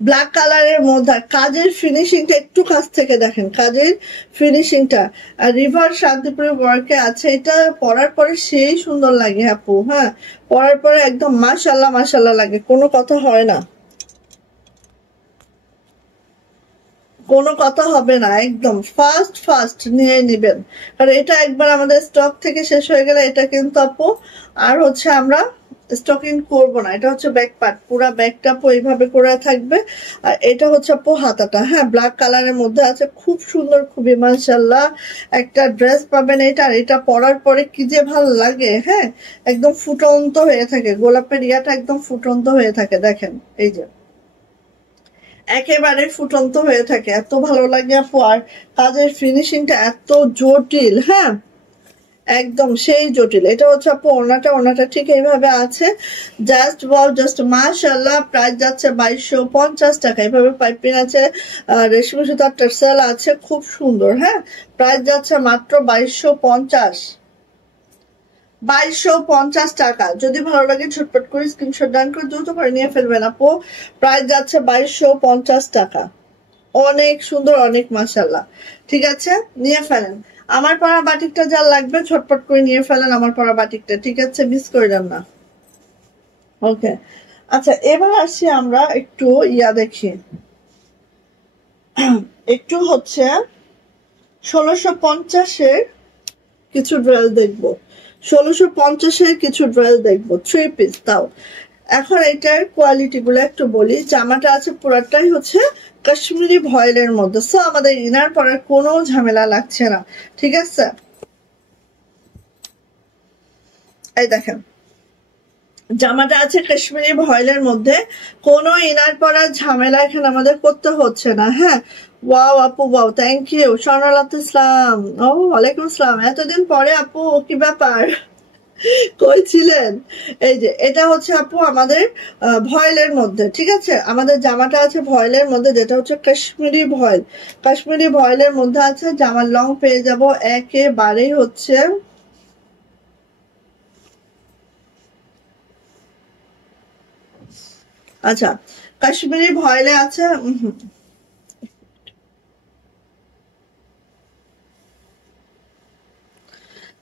ব্ল্যাক কালারের মধ্যে কাজের ফিনিশিংটা একটু কাছ থেকে দেখেন, কাজের ফিনিশিংটা। আর রিভার শান্তিপুরি ওয়ার্কে আছে, এটা পরার পরে সেই সুন্দর লাগে আপু। হ্যাঁ, পরার পরে একদম মাশাআল্লাহ মাশাআল্লাহ লাগে, কোনো কথা হয় না, কোনো কথা হবে না, একদম ফাস্ট ফাস্ট নিয়ে নিবেন। আর এটা একবার আমাদের স্টক থেকে শেষ হয়ে গেলে এটা কিন্তু আপু আর হচ্ছে আমরা স্টকিং করব না। এটা হচ্ছে ব্যাক পার্ট, পুরো ব্যাকটা আপু এইভাবে করে থাকবে। আর এটা হচ্ছে আপু হাতাটা, হ্যাঁ ব্ল্যাক কালারের মধ্যে আছে, খুব সুন্দর, খুবই মাশাআল্লাহ একটা ড্রেস পাবেন এটা। আর এটা পরার পরে কি যে ভালো লাগে, হ্যাঁ একদম ফুটন্ত হয়ে থাকে, গোলাপের ইয়াটা একদম ফুটন্ত হয়ে থাকে, দেখেন এই যে একেবারে ফুটন্ত হয়ে থাকে, এত ভালো লাগে আপু। আর কাজের ফিনিশিংটা এত জটিল, হ্যাঁ একদম সেই জটিল। এটা হচ্ছে আপু ওড়নাটা, ওড়নাটা ঠিক এইভাবে আছে, জাস্ট ওয়াও, জাস্ট মাশাআল্লাহ। প্রাইস যাচ্ছে 2250 টাকা। এইভাবে পাইপিং আছে, রেশমি সুতার টার্সেল আছে, খুব সুন্দর। হ্যাঁ, প্রাইস যাচ্ছে মাত্র 2250, 2250 টাকা। যদি ভালো লাগে ঝটপট করে স্ক্রিনশট ডান করে দ্রুত করে নিয়ে ফেলবেন আপু। প্রাইস যাচ্ছে 2250 টাকা। অনেক সুন্দর, অনেক মাশাআল্লাহ, ঠিক আছে নিয়ে ফেলেন। আমার পরা বাটিকটা যা লাগবে ঝটপট করে নিয়ে ফেলেন, আমার পরা বাটিকটা, ঠিক আছে, মিস করেন না। ওকে, আচ্ছা এবার আসি আমরা একটু ইয়া দেখি, একটু হচ্ছে 1650-এর কিছু ড্রেস দেখবো। 1650-এর কিছু ড্রেস দেখবো, 3 পিস তাও। এখন এটার কোয়ালিটি গুলো একটু বলি। জামাটা আছে পুরাটাই হচ্ছে কাশ্মীরি ভয়েলের মধ্যে, সো আমাদের ইনার পরার কোনো ঝামেলা লাগছে না, ঠিক আছে। এই দেখেন জামাটা আছে কাশ্মীরি ভয়েলের মধ্যে, কোনো ইনার পরার ঝামেলা এখানে আমাদের করতে হচ্ছে না। হ্যাঁ, ওয়াও আপু, ওয়াও, থ্যাংক ইউ। স্বর্ণলতা ইসলাম, ও ওয়ালাইকুম আসসালাম, এতদিন পরে আপু, কি ব্যাপার, কই ছিলেন? এই যে এটা হচ্ছে আপু আমাদের ভয়েলের মধ্যে, ঠিক আছে। আমাদের জামাটা আছে ভয়েলের মধ্যে, যেটা হচ্ছে কাশ্মীরি ভয়েল। কাশ্মীরি ভয়েলের মধ্যে আছে, জামার লং পেয়ে যাব একেবারেই হচ্ছে আচ্ছা কাশ্মীরি ভয়েলে আছে।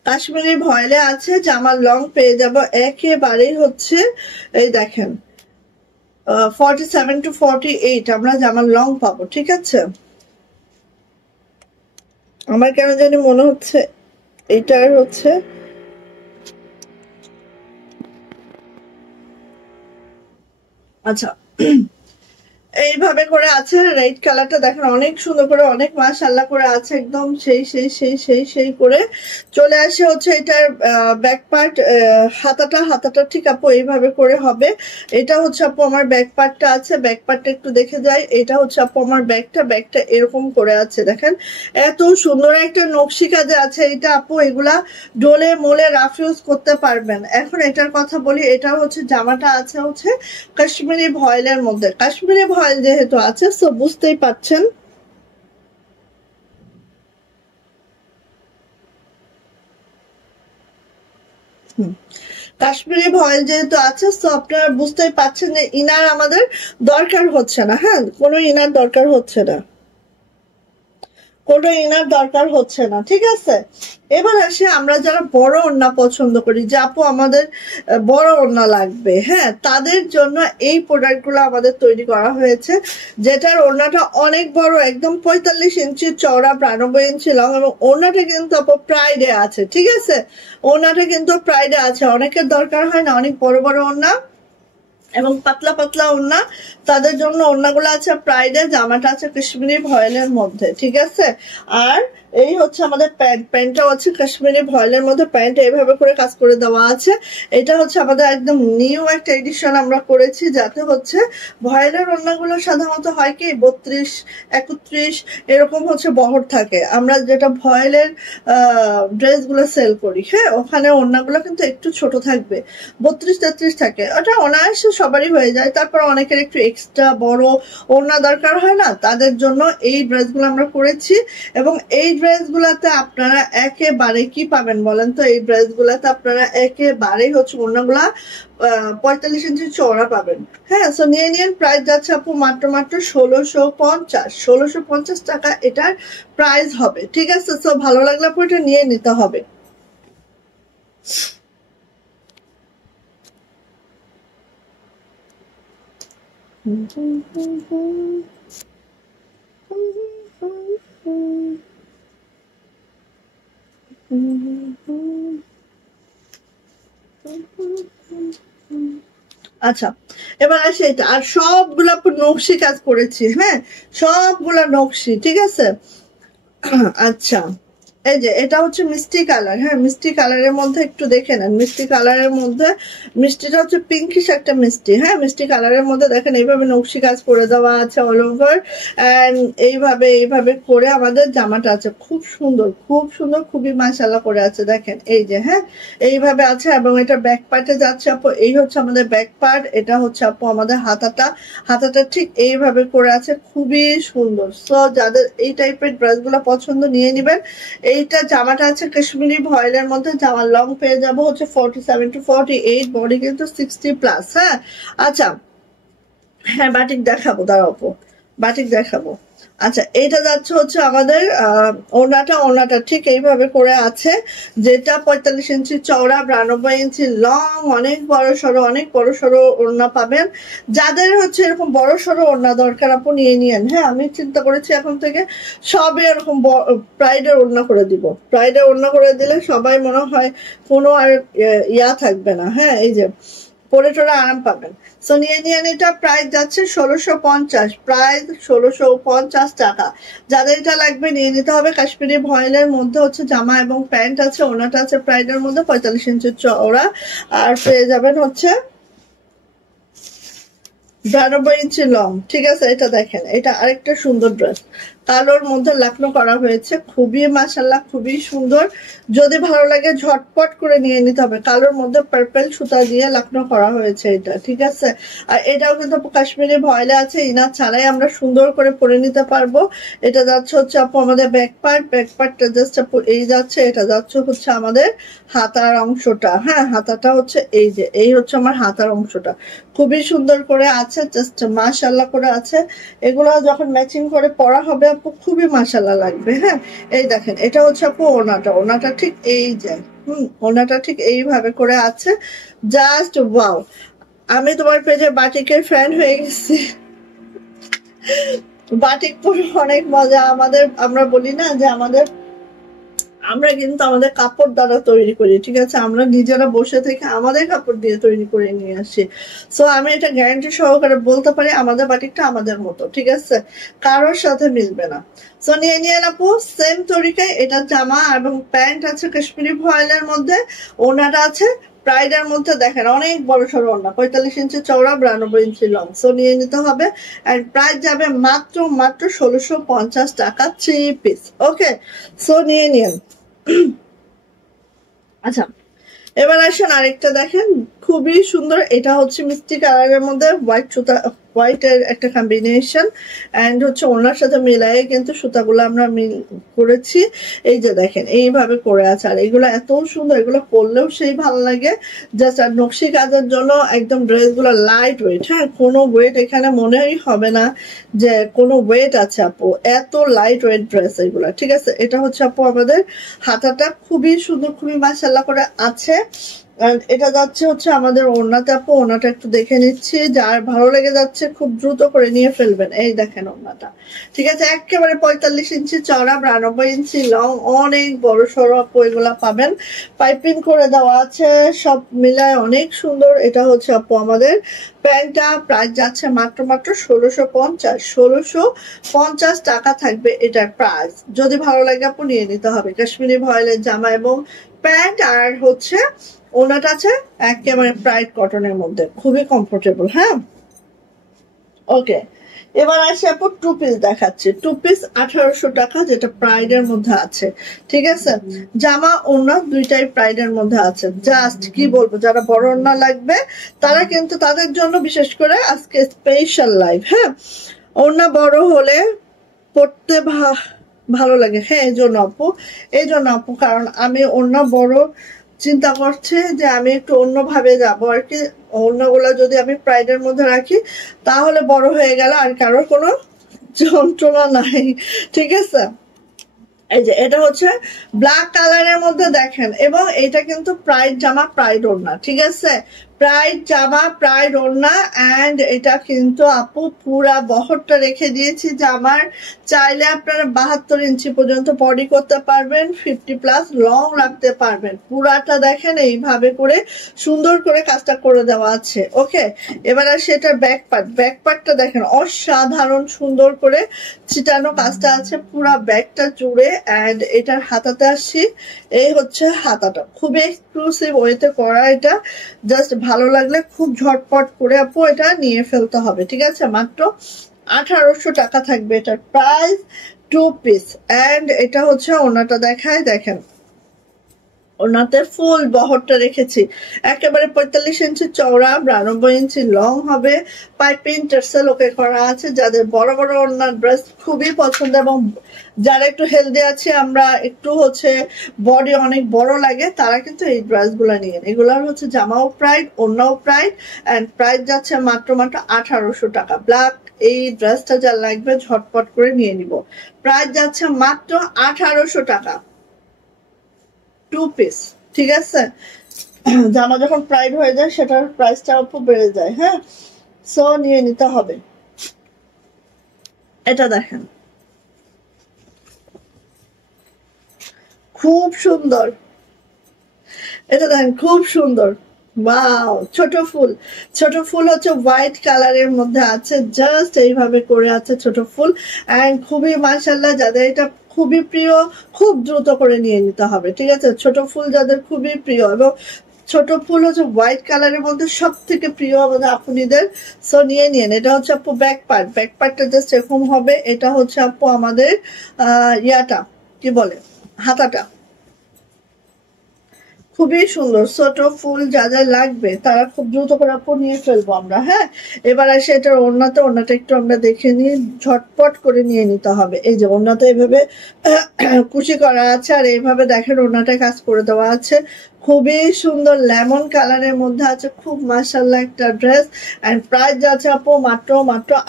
কাশ্মীরি ভয়েলে আছে, জামার লং পেয়ে যাব একেবারেই হচ্ছে এই দেখেন 47 to 48 আমরা জামার লং পাবো, ঠিক আছে। আমার কেন জানি মনে হচ্ছে এটার হচ্ছে আচ্ছা এইভাবে করে আছে। রেড কালারটা দেখেন অনেক সুন্দর করে, অনেক মাশাআল্লাহ করে আছে, একদম সেই সেই সেই সেই সেই করে চলে আসে হচ্ছে এটার ব্যাক পার্ট। হাতাটা ঠিক আপু এইভাবে করে হবে। এটা হচ্ছে আপু আমার ব্যাক পার্টটা আছে, ব্যাক পার্টটা একটু দেখে যাই। এটা হচ্ছে আপু আমার ব্যাকটা এরকম করে আছে, দেখেন এত সুন্দর একটা নকশি কাজে আছে এটা আপু। এগুলা ডোলে মোলে রাফ ইউজ করতে পারবেন। এখন এটার কথা বলি, এটা হচ্ছে জামাটা আছে হচ্ছে কাশ্মীরি ভয়েলের মধ্যে। কাশ্মীরি ভয়েল যেহেতু আছে সো বুঝতেই পাচ্ছেন কাশ্মীরি ভয়েল যেহেতু আছে সো আপনারা বুঝতেই পাচ্ছেন যে ইনার আমাদের দরকার হচ্ছে না। হ্যাঁ, কোনো ইনার দরকার হচ্ছে না, কোনো ইনার দরকার হচ্ছে না, ঠিক আছে। এবার আসে আমরা যারা বড় ওড়না পছন্দ করি, যে আপু আমাদের বড় ওড়না লাগবে, হ্যাঁ, তাদের জন্য এই প্রোডাক্টগুলো আমাদের তৈরি করা হয়েছে, যেটার ওড়নাটা অনেক বড়, একদম 45 ইঞ্চি চওড়া, 92 ইঞ্চি লং, এবং ওড়নাটা কিন্তু আপু প্রাইডে আছে, ঠিক আছে। ওড়নাটা কিন্তু প্রাইডে আছে, অনেকের দরকার হয় না অনেক বড় বড় ওড়না এবং পাতলা পাতলা ওড়না, তাদের জন্য ওড়নাগুলো আছে প্রাইডে। জামাটা আছে কাশ্মীরি ভয়েলের মধ্যে, ঠিক আছে। আর এই হচ্ছে আমাদের প্যান্টটাও আছে কাশ্মীরি ভয়েলের মধ্যে, প্যান্ট এইভাবে করে কাজ করে দেওয়া আছে। এটা হচ্ছে আমাদের একদম নিউ একটা এডিশন আমরা করেছি, যাতে হচ্ছে ভয়েলের ওড়নাগুলো সাধারণত হয় কি 32, 31 এরকম হচ্ছে বহর থাকে। আমরা যেটা ভয়েলের ড্রেসগুলো সেল করি, হ্যাঁ, ওখানে ওড়নাগুলো কিন্তু একটু ছোট থাকবে, 32, 33 থাকে, ওটা অনায়াসে সবারই হয়ে যায়। তারপর অনেকের একটু এক্সট্রা বড় ওড়না দরকার হয় না, তাদের জন্য এই ড্রেসগুলো আমরা করেছি। এবং এই ড্রেসগুলোতে আপনারা একেবারে কি পাবেন বলেন তো? এই ড্রেসগুলোতে আপনারা একেবারেই হচ্ছে ওড়নাগুলা 45 ইঞ্চি চওড়া পাবেন। হ্যাঁ, সো নিয়ে নিন। প্রাইস যাচ্ছে আপু মাত্র 1650 টাকা এটার প্রাইস হবে, ঠিক আছে। সো ভালো লাগলে আপু এটা নিয়ে নিতে হবে। আচ্ছা, এবার আসে এটা। আর সবগুলা নকশি কাজ করেছি, হ্যাঁ, সবগুলা নকশি, ঠিক আছে। আচ্ছা, এই যে এটা হচ্ছে মিষ্টি কালার, হ্যাঁ, মিষ্টি কালারের মধ্যে একটু দেখে নেন। মিষ্টি কালারের মধ্যে, মিষ্টিটা হচ্ছে পিঙ্কিশ একটা মিষ্টি, হ্যাঁ, মিষ্টি কালারের মধ্যে দেখেন এইভাবে নকশি কাজ করে দেওয়া আছে অল ওভার। অ্যান্ড এইভাবে করে আমাদের জামাটা আছে, খুব সুন্দর, খুব সুন্দর, খুবই মাশাআল্লাহ করে আছে, দেখেন এই যে, হ্যাঁ, এইভাবে আছে। এবং এটা ব্যাক পার্টে যাচ্ছে আপু, এই হচ্ছে আমাদের ব্যাক পার্ট। এটা হচ্ছে আপু আমাদের হাতাটা ঠিক এইভাবে করে আছে, খুবই সুন্দর। সো যাদের এই টাইপের ড্রেসগুলো পছন্দ নিয়ে নেবেন। এইটা জামাটা আছে কাশ্মীরি ভয়েলের মধ্যে, জামার লং পেয়ে যাব হচ্ছে 47 to 48, বডি কিন্তু 60+। হ্যাঁ, আচ্ছা, হ্যাঁ, বাটিক দেখাবো, দাঁড়াবো, বাটিক দেখাবো। আচ্ছা, এটা যাচ্ছে হচ্ছে আমাদের ওড়নাটা ঠিক এইভাবে করে আছে, যেটা 45 ইঞ্চি চওড়া, 92 ইঞ্চি লং, অনেক বড় সড়ো ওড়না পাবেন। যাদের হচ্ছে এরকম বড় সড়ো ওড়না দরকার আপু নিয়ে নিয়েন। হ্যাঁ, আমি চিন্তা করেছি এখন থেকে সবই এরকম প্রাইডের ওড়না করে দিব। প্রাইডের ওড়না করে দিলে সবাই মনে হয় কোনো আর ইয়া থাকবে না। হ্যাঁ, এই যে পরে টোরা আরাম পাবেন। সো নিয়ে নিয়েন। এটা প্রাইস যাচ্ছে 1650, প্রাইস 1650 টাকা। যাদের এটা লাগবে নিয়ে নিতে হবে। কাশ্মীরি ভয়েলের মধ্যে হচ্ছে জামা এবং প্যান্ট আছে, ওনাটা আছে প্রাইডের মধ্যে 45 ইঞ্চি চওড়া, আর পেয়ে যাবেন হচ্ছে 92 ইঞ্চি লং। ঠিক আছে, এটা দেখেন, এটা আরেকটা সুন্দর ড্রেস, কালোর মধ্যে লাকনো করা হয়েছে, খুবই মাশাআল্লাহ খুবই সুন্দর। যদি ভালো লাগে ঝটপট করে নিয়ে নিতে হবে। কালোর মধ্যে পার্পল সুতা দিয়ে লাকনো করা হয়েছে এটা। ঠিক আছে, আর এটাও কিন্তু কাশ্মীরি ভয়েলে আছে, ইনার ছাড়াই আমরা সুন্দর করে পরে নিতে পারবো। এটা যাচ্ছে হচ্ছে আপু আমাদের ব্যাক পার্টটা জাস্ট আপু এই যাচ্ছে। এটা যাচ্ছে হচ্ছে আমাদের হাতার অংশটা। হ্যাঁ, হাতাটা হচ্ছে এই যে, এই হচ্ছে আমার হাতার অংশটা, খুবই সুন্দর করে আছে, জাস্ট মাশাআল্লাহ করে আছে। এগুলো যখন ম্যাচিং করে পরা হবে আপু খুবই মাশাআল্লাহ লাগবে। হ্যাঁ, এই দেখেন, এটা হচ্ছে আপু ওনাটা ঠিক এই যে, ওনাটা ঠিক এইভাবে করে আছে, জাস্ট ওয়াও। আমি তোমার পেজে বাটিকের ফ্যান হয়ে গেছি। বাটিক পরে অনেক মজা। আমরা বলি না যে আমরা কিন্তু আমাদের কাপড় দ্বারা তৈরি করি। ঠিক আছে, আমরা নিজেরা বসে থেকে আমাদের কাপড় দিয়ে তৈরি করে নিয়ে আসি। সো আমি এটা গ্যারান্টি সহকারে বলতে পারি আমাদের বাটিকটা আমাদের মতো। ঠিক আছে, কারোর সাথে মিলবে না। সো নিয়ে আপু সেম তরিকায় এটা জামা এবং প্যান্ট আছে কাশ্মীরি ভয়েলের মধ্যে, ওনাটা আছে প্রাইডের মধ্যে। দেখেন অনেক বড় সড়ো ওড়না, 45 ইঞ্চি চওড়া, 92 ইঞ্চি লং। সো নিয়ে নিতে হবে। এন্ড প্রাইস যাবে মাত্র 1650 টাকা, 3 পিস। ওকে, সো নিয়ে নিন। আচ্ছা, এবার আসেন আরেকটা দেখেন, খুবই সুন্দর। এটা হচ্ছে মিষ্টি কালারের মধ্যে হোয়াইটের একটা কম্বিনেশন, এন্ড হচ্ছে ওনার সাথে মিলাই কিন্তু সুতাগুলো আমরা করেছি। এই যে দেখেন এইভাবে করে আছে, আর এগুলো এত সুন্দর, এগুলো পরলেও সেই ভালো লাগে। জাস্ট আর নকশি কাজের জন্য একদম ড্রেসগুলো লাইট ওয়েট। হ্যাঁ, কোনো ওয়েট এখানে মনেই হবে না যে কোনো ওয়েট আছে আপু, এত লাইট ওয়েট ড্রেস এগুলো। ঠিক আছে, এটা হচ্ছে আপু আমাদের হাতাটা, খুবই সুন্দর, খুবই মাশাআল্লাহ করে আছে। এটা যাচ্ছে হচ্ছে আমাদের ওড়নাতে আপু, ওড়নাটা একটু দেখে নিচ্ছি, যার ভালো লেগে যাচ্ছে খুব দ্রুত করে নিয়ে ফেলবেন। এই দেখেন ওড়নাটা, ঠিক আছে, একেবারে 45 ইঞ্চি চওড়া, 92 ইঞ্চি লং, অনেক বড় সড়ো আপু এগুলা পাবেন। পাইপিং করে দেওয়া আছে, সব মিলায় অনেক সুন্দর। এটা হচ্ছে আপু আমাদের প্যান্টটা, প্রাইস যাচ্ছে মাত্র 1650 টাকা থাকবে এটার প্রাইস। যদি ভালো লাগে আপু নিয়ে নিতে হবে। কাশ্মীরি ভয়েলের জামা এবং প্যান্ট, আর হচ্ছে ওনাটা আছে একেবারে প্রাইড কটনের মধ্যে, খুবই কমফোর্টেবল। হ্যাঁ, ওকে, এবার আসি আপু টু পিস দেখাচ্ছি। টু পিস 1800 টাকা, যেটা প্রাইডের মধ্যে আছে। ঠিক আছে, জামা ওড়না দুইটাই প্রাইডের মধ্যে আছে। জাস্ট কি বলবো, যারা বড় ওড়না লাগবে তারা কিন্তু, তাদের জন্য বিশেষ করে আজকে স্পেশাল লাইভ। হ্যাঁ, ওড়না বড় হলে পড়তে ভালো লাগে। হ্যাঁ, এই জন্য আপু কারণ আমি ওড়না বড় চিন্তা করছে যে আমি একটু অন্যভাবে যাবো আর কি। ওড়নাগুলো যদি আমি প্রাইডের মধ্যে রাখি তাহলে বড় হয়ে গেল আর কারোর কোনো যন্ত্রণা নাই। ঠিক আছে, এই যে এটা হচ্ছে ব্ল্যাক কালারের মধ্যে দেখেন, এবং এটা কিন্তু প্রাইড জামা প্রাইড ওড়না। ঠিক আছে, প্রাইড জামা প্রাইড ওড়না, এন্ড এটা কিন্তু আপু পুরা বহরটা রেখে দিয়েছি জামার। চাইলে আপনারা 72 ইঞ্চি পর্যন্ত বডি করতে পারবেন, 50+ লং রাখতে পারবেন। পুরাটা দেখেন এইভাবে করে সুন্দর করে কাজটা করে দেওয়া আছে। ওকে, এবার আসি এটার ব্যাক পার্টটা দেখেন অসাধারণ সুন্দর করে ছিটানো কাজটা আছে পুরা ব্যাগটা জুড়ে। এন্ড এটার হাতাতে আসছি, এই হচ্ছে হাতাটা, খুবই এক্সক্লুসিভ ওয়েতে করা। এটা জাস্ট ভালো লাগলে খুব ঝটপট করে আপু এটা নিয়ে ফেলতে হবে। ঠিক আছে, মাত্র 1800 টাকা থাকবে এটার প্রাইস, টু পিস। এন্ড এটা হচ্ছে ওনাটা দেখায়, দেখেন ওনাতে ফুল বহরটা রেখেছি, একেবারে 45 ইঞ্চি চওড়া, 92 ইঞ্চি লং হবে। পাইপিং টার্সেল ওকে করা আছে। যাদের বড় বড় ওড়নার ড্রেস খুবই পছন্দ, এবং যারা একটু হেলদি আছে, আমরা একটু হচ্ছে বডি অনেক বড় লাগে, তারা কিন্তু এই ড্রেসগুলো নিয়ে। এগুলোর হচ্ছে জামাও প্রাইড, ওড়নাও প্রাইড, এন্ড প্রাইস যাচ্ছে মাত্র 1800 টাকা। ব্ল্যাক এই ড্রেসটা যা লাগবে ঝটপট করে নিয়ে নিব। প্রাইস যাচ্ছে মাত্র 1800 টাকা 2 পিস। ঠিক আছে, জামা যখন প্রাইড হয়ে যায় সেটার প্রাইসটা অল্প বেড়ে যায়। হ্যাঁ, সো নিয়ে নিতে হবে। এটা দেখেন খুব সুন্দর, এটা দেখেন খুব সুন্দর। ওয়াও, ছোট ফুল, ছোট ফুল হচ্ছে হোয়াইট কালারের মধ্যে আছে, জাস্ট এইভাবে করে আছে ছোট ফুল। এন্ড খুবই মাশাআল্লাহ, যাদের এটা খুবই প্রিয় খুব দ্রুত করে নিয়ে নিতে হবে। ঠিক আছে, ছোট ফুল যাদের খুবই প্রিয়, এবং ছোট ফুল হচ্ছে হোয়াইট কালারের মধ্যে সব থেকে প্রিয় আমাদের আপুনিদের, সো নিয়ে নিন। এটা হচ্ছে আপু ব্যাক পার্ট, ব্যাক পার্টটা জাস্ট এরকম হবে। এটা হচ্ছে আপু আমাদের ইয়াটা কি বলে, হাতাটা খুবই সুন্দর। ছোট ফুল যাদের লাগবে তারা খুব দ্রুত করে আপু নিয়ে ফেলবো আমরা। হ্যাঁ, এবার আসে এটার ওড়নাতে, ওড়নাটা একটু আমরা দেখে নিই, ঝটপট করে নিয়ে নিতে হবে। এই যে ওড়নাতে এইভাবে কুচি করা আছে, আর এইভাবে দেখেন ওড়নাটা কাজ করে দেওয়া আছে, খুবই সুন্দর লেমন কালারের মধ্যে আছে, খুব মাশাআল্লাহ একটা ড্রেস। এন্ড প্রাইস যাচ্ছে আপু মাত্র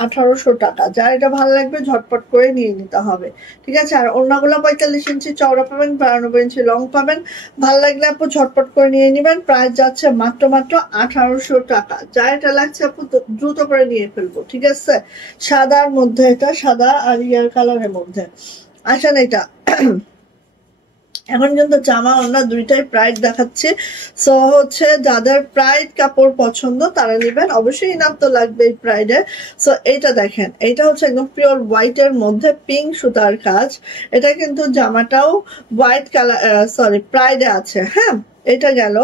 1800 টাকা। যার এটা ভালো লাগবে ঝটপট করে নিয়ে নিতে হবে। ঠিক আছে, আর ওড়নাগুলো 45 ইঞ্চি চওড়া পাবেন, 92 ইঞ্চি লং পাবেন। ভালো লাগলে আপু ঝটপট করে নিয়ে নিবেন। প্রাইস যাচ্ছে মাত্র 1800 টাকা। যা এটা লাগছে আপু দ্রুত করে নিয়ে ফেলবো। ঠিক আছে, সাদার মধ্যে, এটা সাদা আর ইয়ার কালারের মধ্যে। আসেন এটা এখন কিন্তু জামা ওড়না দুইটাই প্রাইড দেখাচ্ছে, সো হচ্ছে যাদের প্রাইড কাপড় পছন্দ তারা নেবেন, অবশ্যই ইনাম তো লাগবে এই প্রাইডে। সো এইটা দেখেন, এটা হচ্ছে একদম পিওর হোয়াইট এর মধ্যে পিঙ্ক সুতার কাজ। এটা কিন্তু জামাটাও হোয়াইট কালার, সরি প্রাইডে আছে। হ্যাঁ, এটা গেল,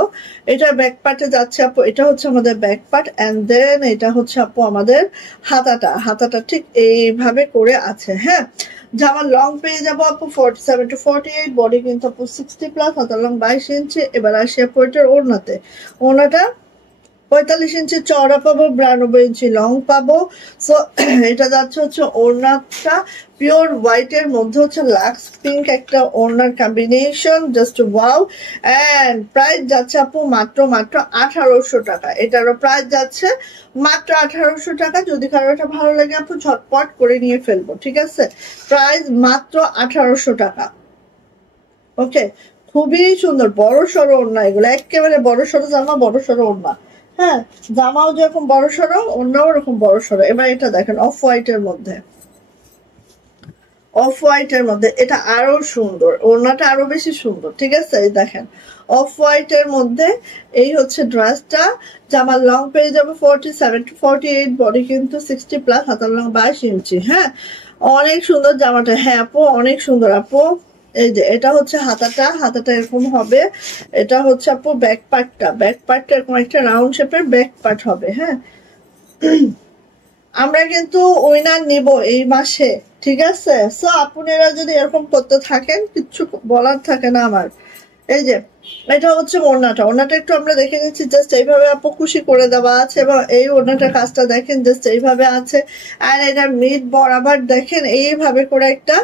এটা ব্যাক পার্টে যাচ্ছে আপু, এটা হচ্ছে আমাদের ব্যাক পার্ট। এন্ড দেন এটা হচ্ছে আপু আমাদের হাতাটা, হাতাটা ঠিক এইভাবে করে আছে। হ্যাঁ, জামার লং পেয়ে যাবো আপু 47 to 48, বডি কিন্তু আপু 60 প্লাস, হাতা লং 22 ইঞ্চি। এবার আসি আপু এটার ওড়নাতে, ওড়নাটা 45 ইঞ্চি চওড়া পাবো, 92 ইঞ্চি লং পাবো। সো এটা যাচ্ছে হচ্ছে ওড়নাটা পিওর হোয়াইট এর মধ্যে হচ্ছে লাক্স পিঙ্ক একটা ওড়নার combination, just wow. And price যাচ্ছে আপু মাত্র 1800 টাকা। এটারও প্রাইস যাচ্ছে মাত্র 1800 টাকা। যদি কারো এটা ভালো লাগে আপু ঝটপট করে নিয়ে ফেলবো। ঠিক আছে, প্রাইস মাত্র 1800 টাকা। ওকে, খুবই সুন্দর বড় সড়ো ওড়না, এগুলো একেবারে বড় সড়ো জামা, বড় সড়ো ওড়না। হ্যাঁ, জামাও যেরকম বড় সড়ো, ওড়নাও এরকম বড় সড়ো। এবার এটা দেখেন অফ হোয়াইট এর মধ্যে, অফ হোয়াইট এর মধ্যে এটা আরো সুন্দর, ওড়নাটা আরো বেশি সুন্দর। ঠিক আছে, এই দেখেন অফ হোয়াইট এর মধ্যে এই হচ্ছে ড্রেসটা। জামার লং পেয়ে যাবে 47 to 48, বডি কিন্তু 60 প্লাস, হাতার লং 22 ইঞ্চি। হ্যাঁ, অনেক সুন্দর জামাটা। হ্যাঁ আপু, অনেক সুন্দর আপু। এই যে এটা হচ্ছে হাতাটা, হাতাটা এরকম হবে। এটা হচ্ছে আপু ব্যাক পার্টটা, ব্যাক পার্টটা এরকম একটা রাউন্ড শেপের ব্যাক পার্ট হবে। হ্যাঁ, আমরা কিন্তু উইনার নিব এই মাসে। ঠিক আছে, সো আপনারা যদি এরকম করতে থাকেন কিচ্ছু বলার থাকে না আমার। এই যে এটা হচ্ছে ওড়নাটা, ওড়নাটা একটু আমরা দেখে নিচ্ছি, জাস্ট এইভাবে আপু কুশি করে দেওয়া আছে, এবং এই ওড়নাটার কাজটা দেখেন জাস্ট এইভাবে আছে। আর এটা মিড বরাবর দেখেন এইভাবে করে একটা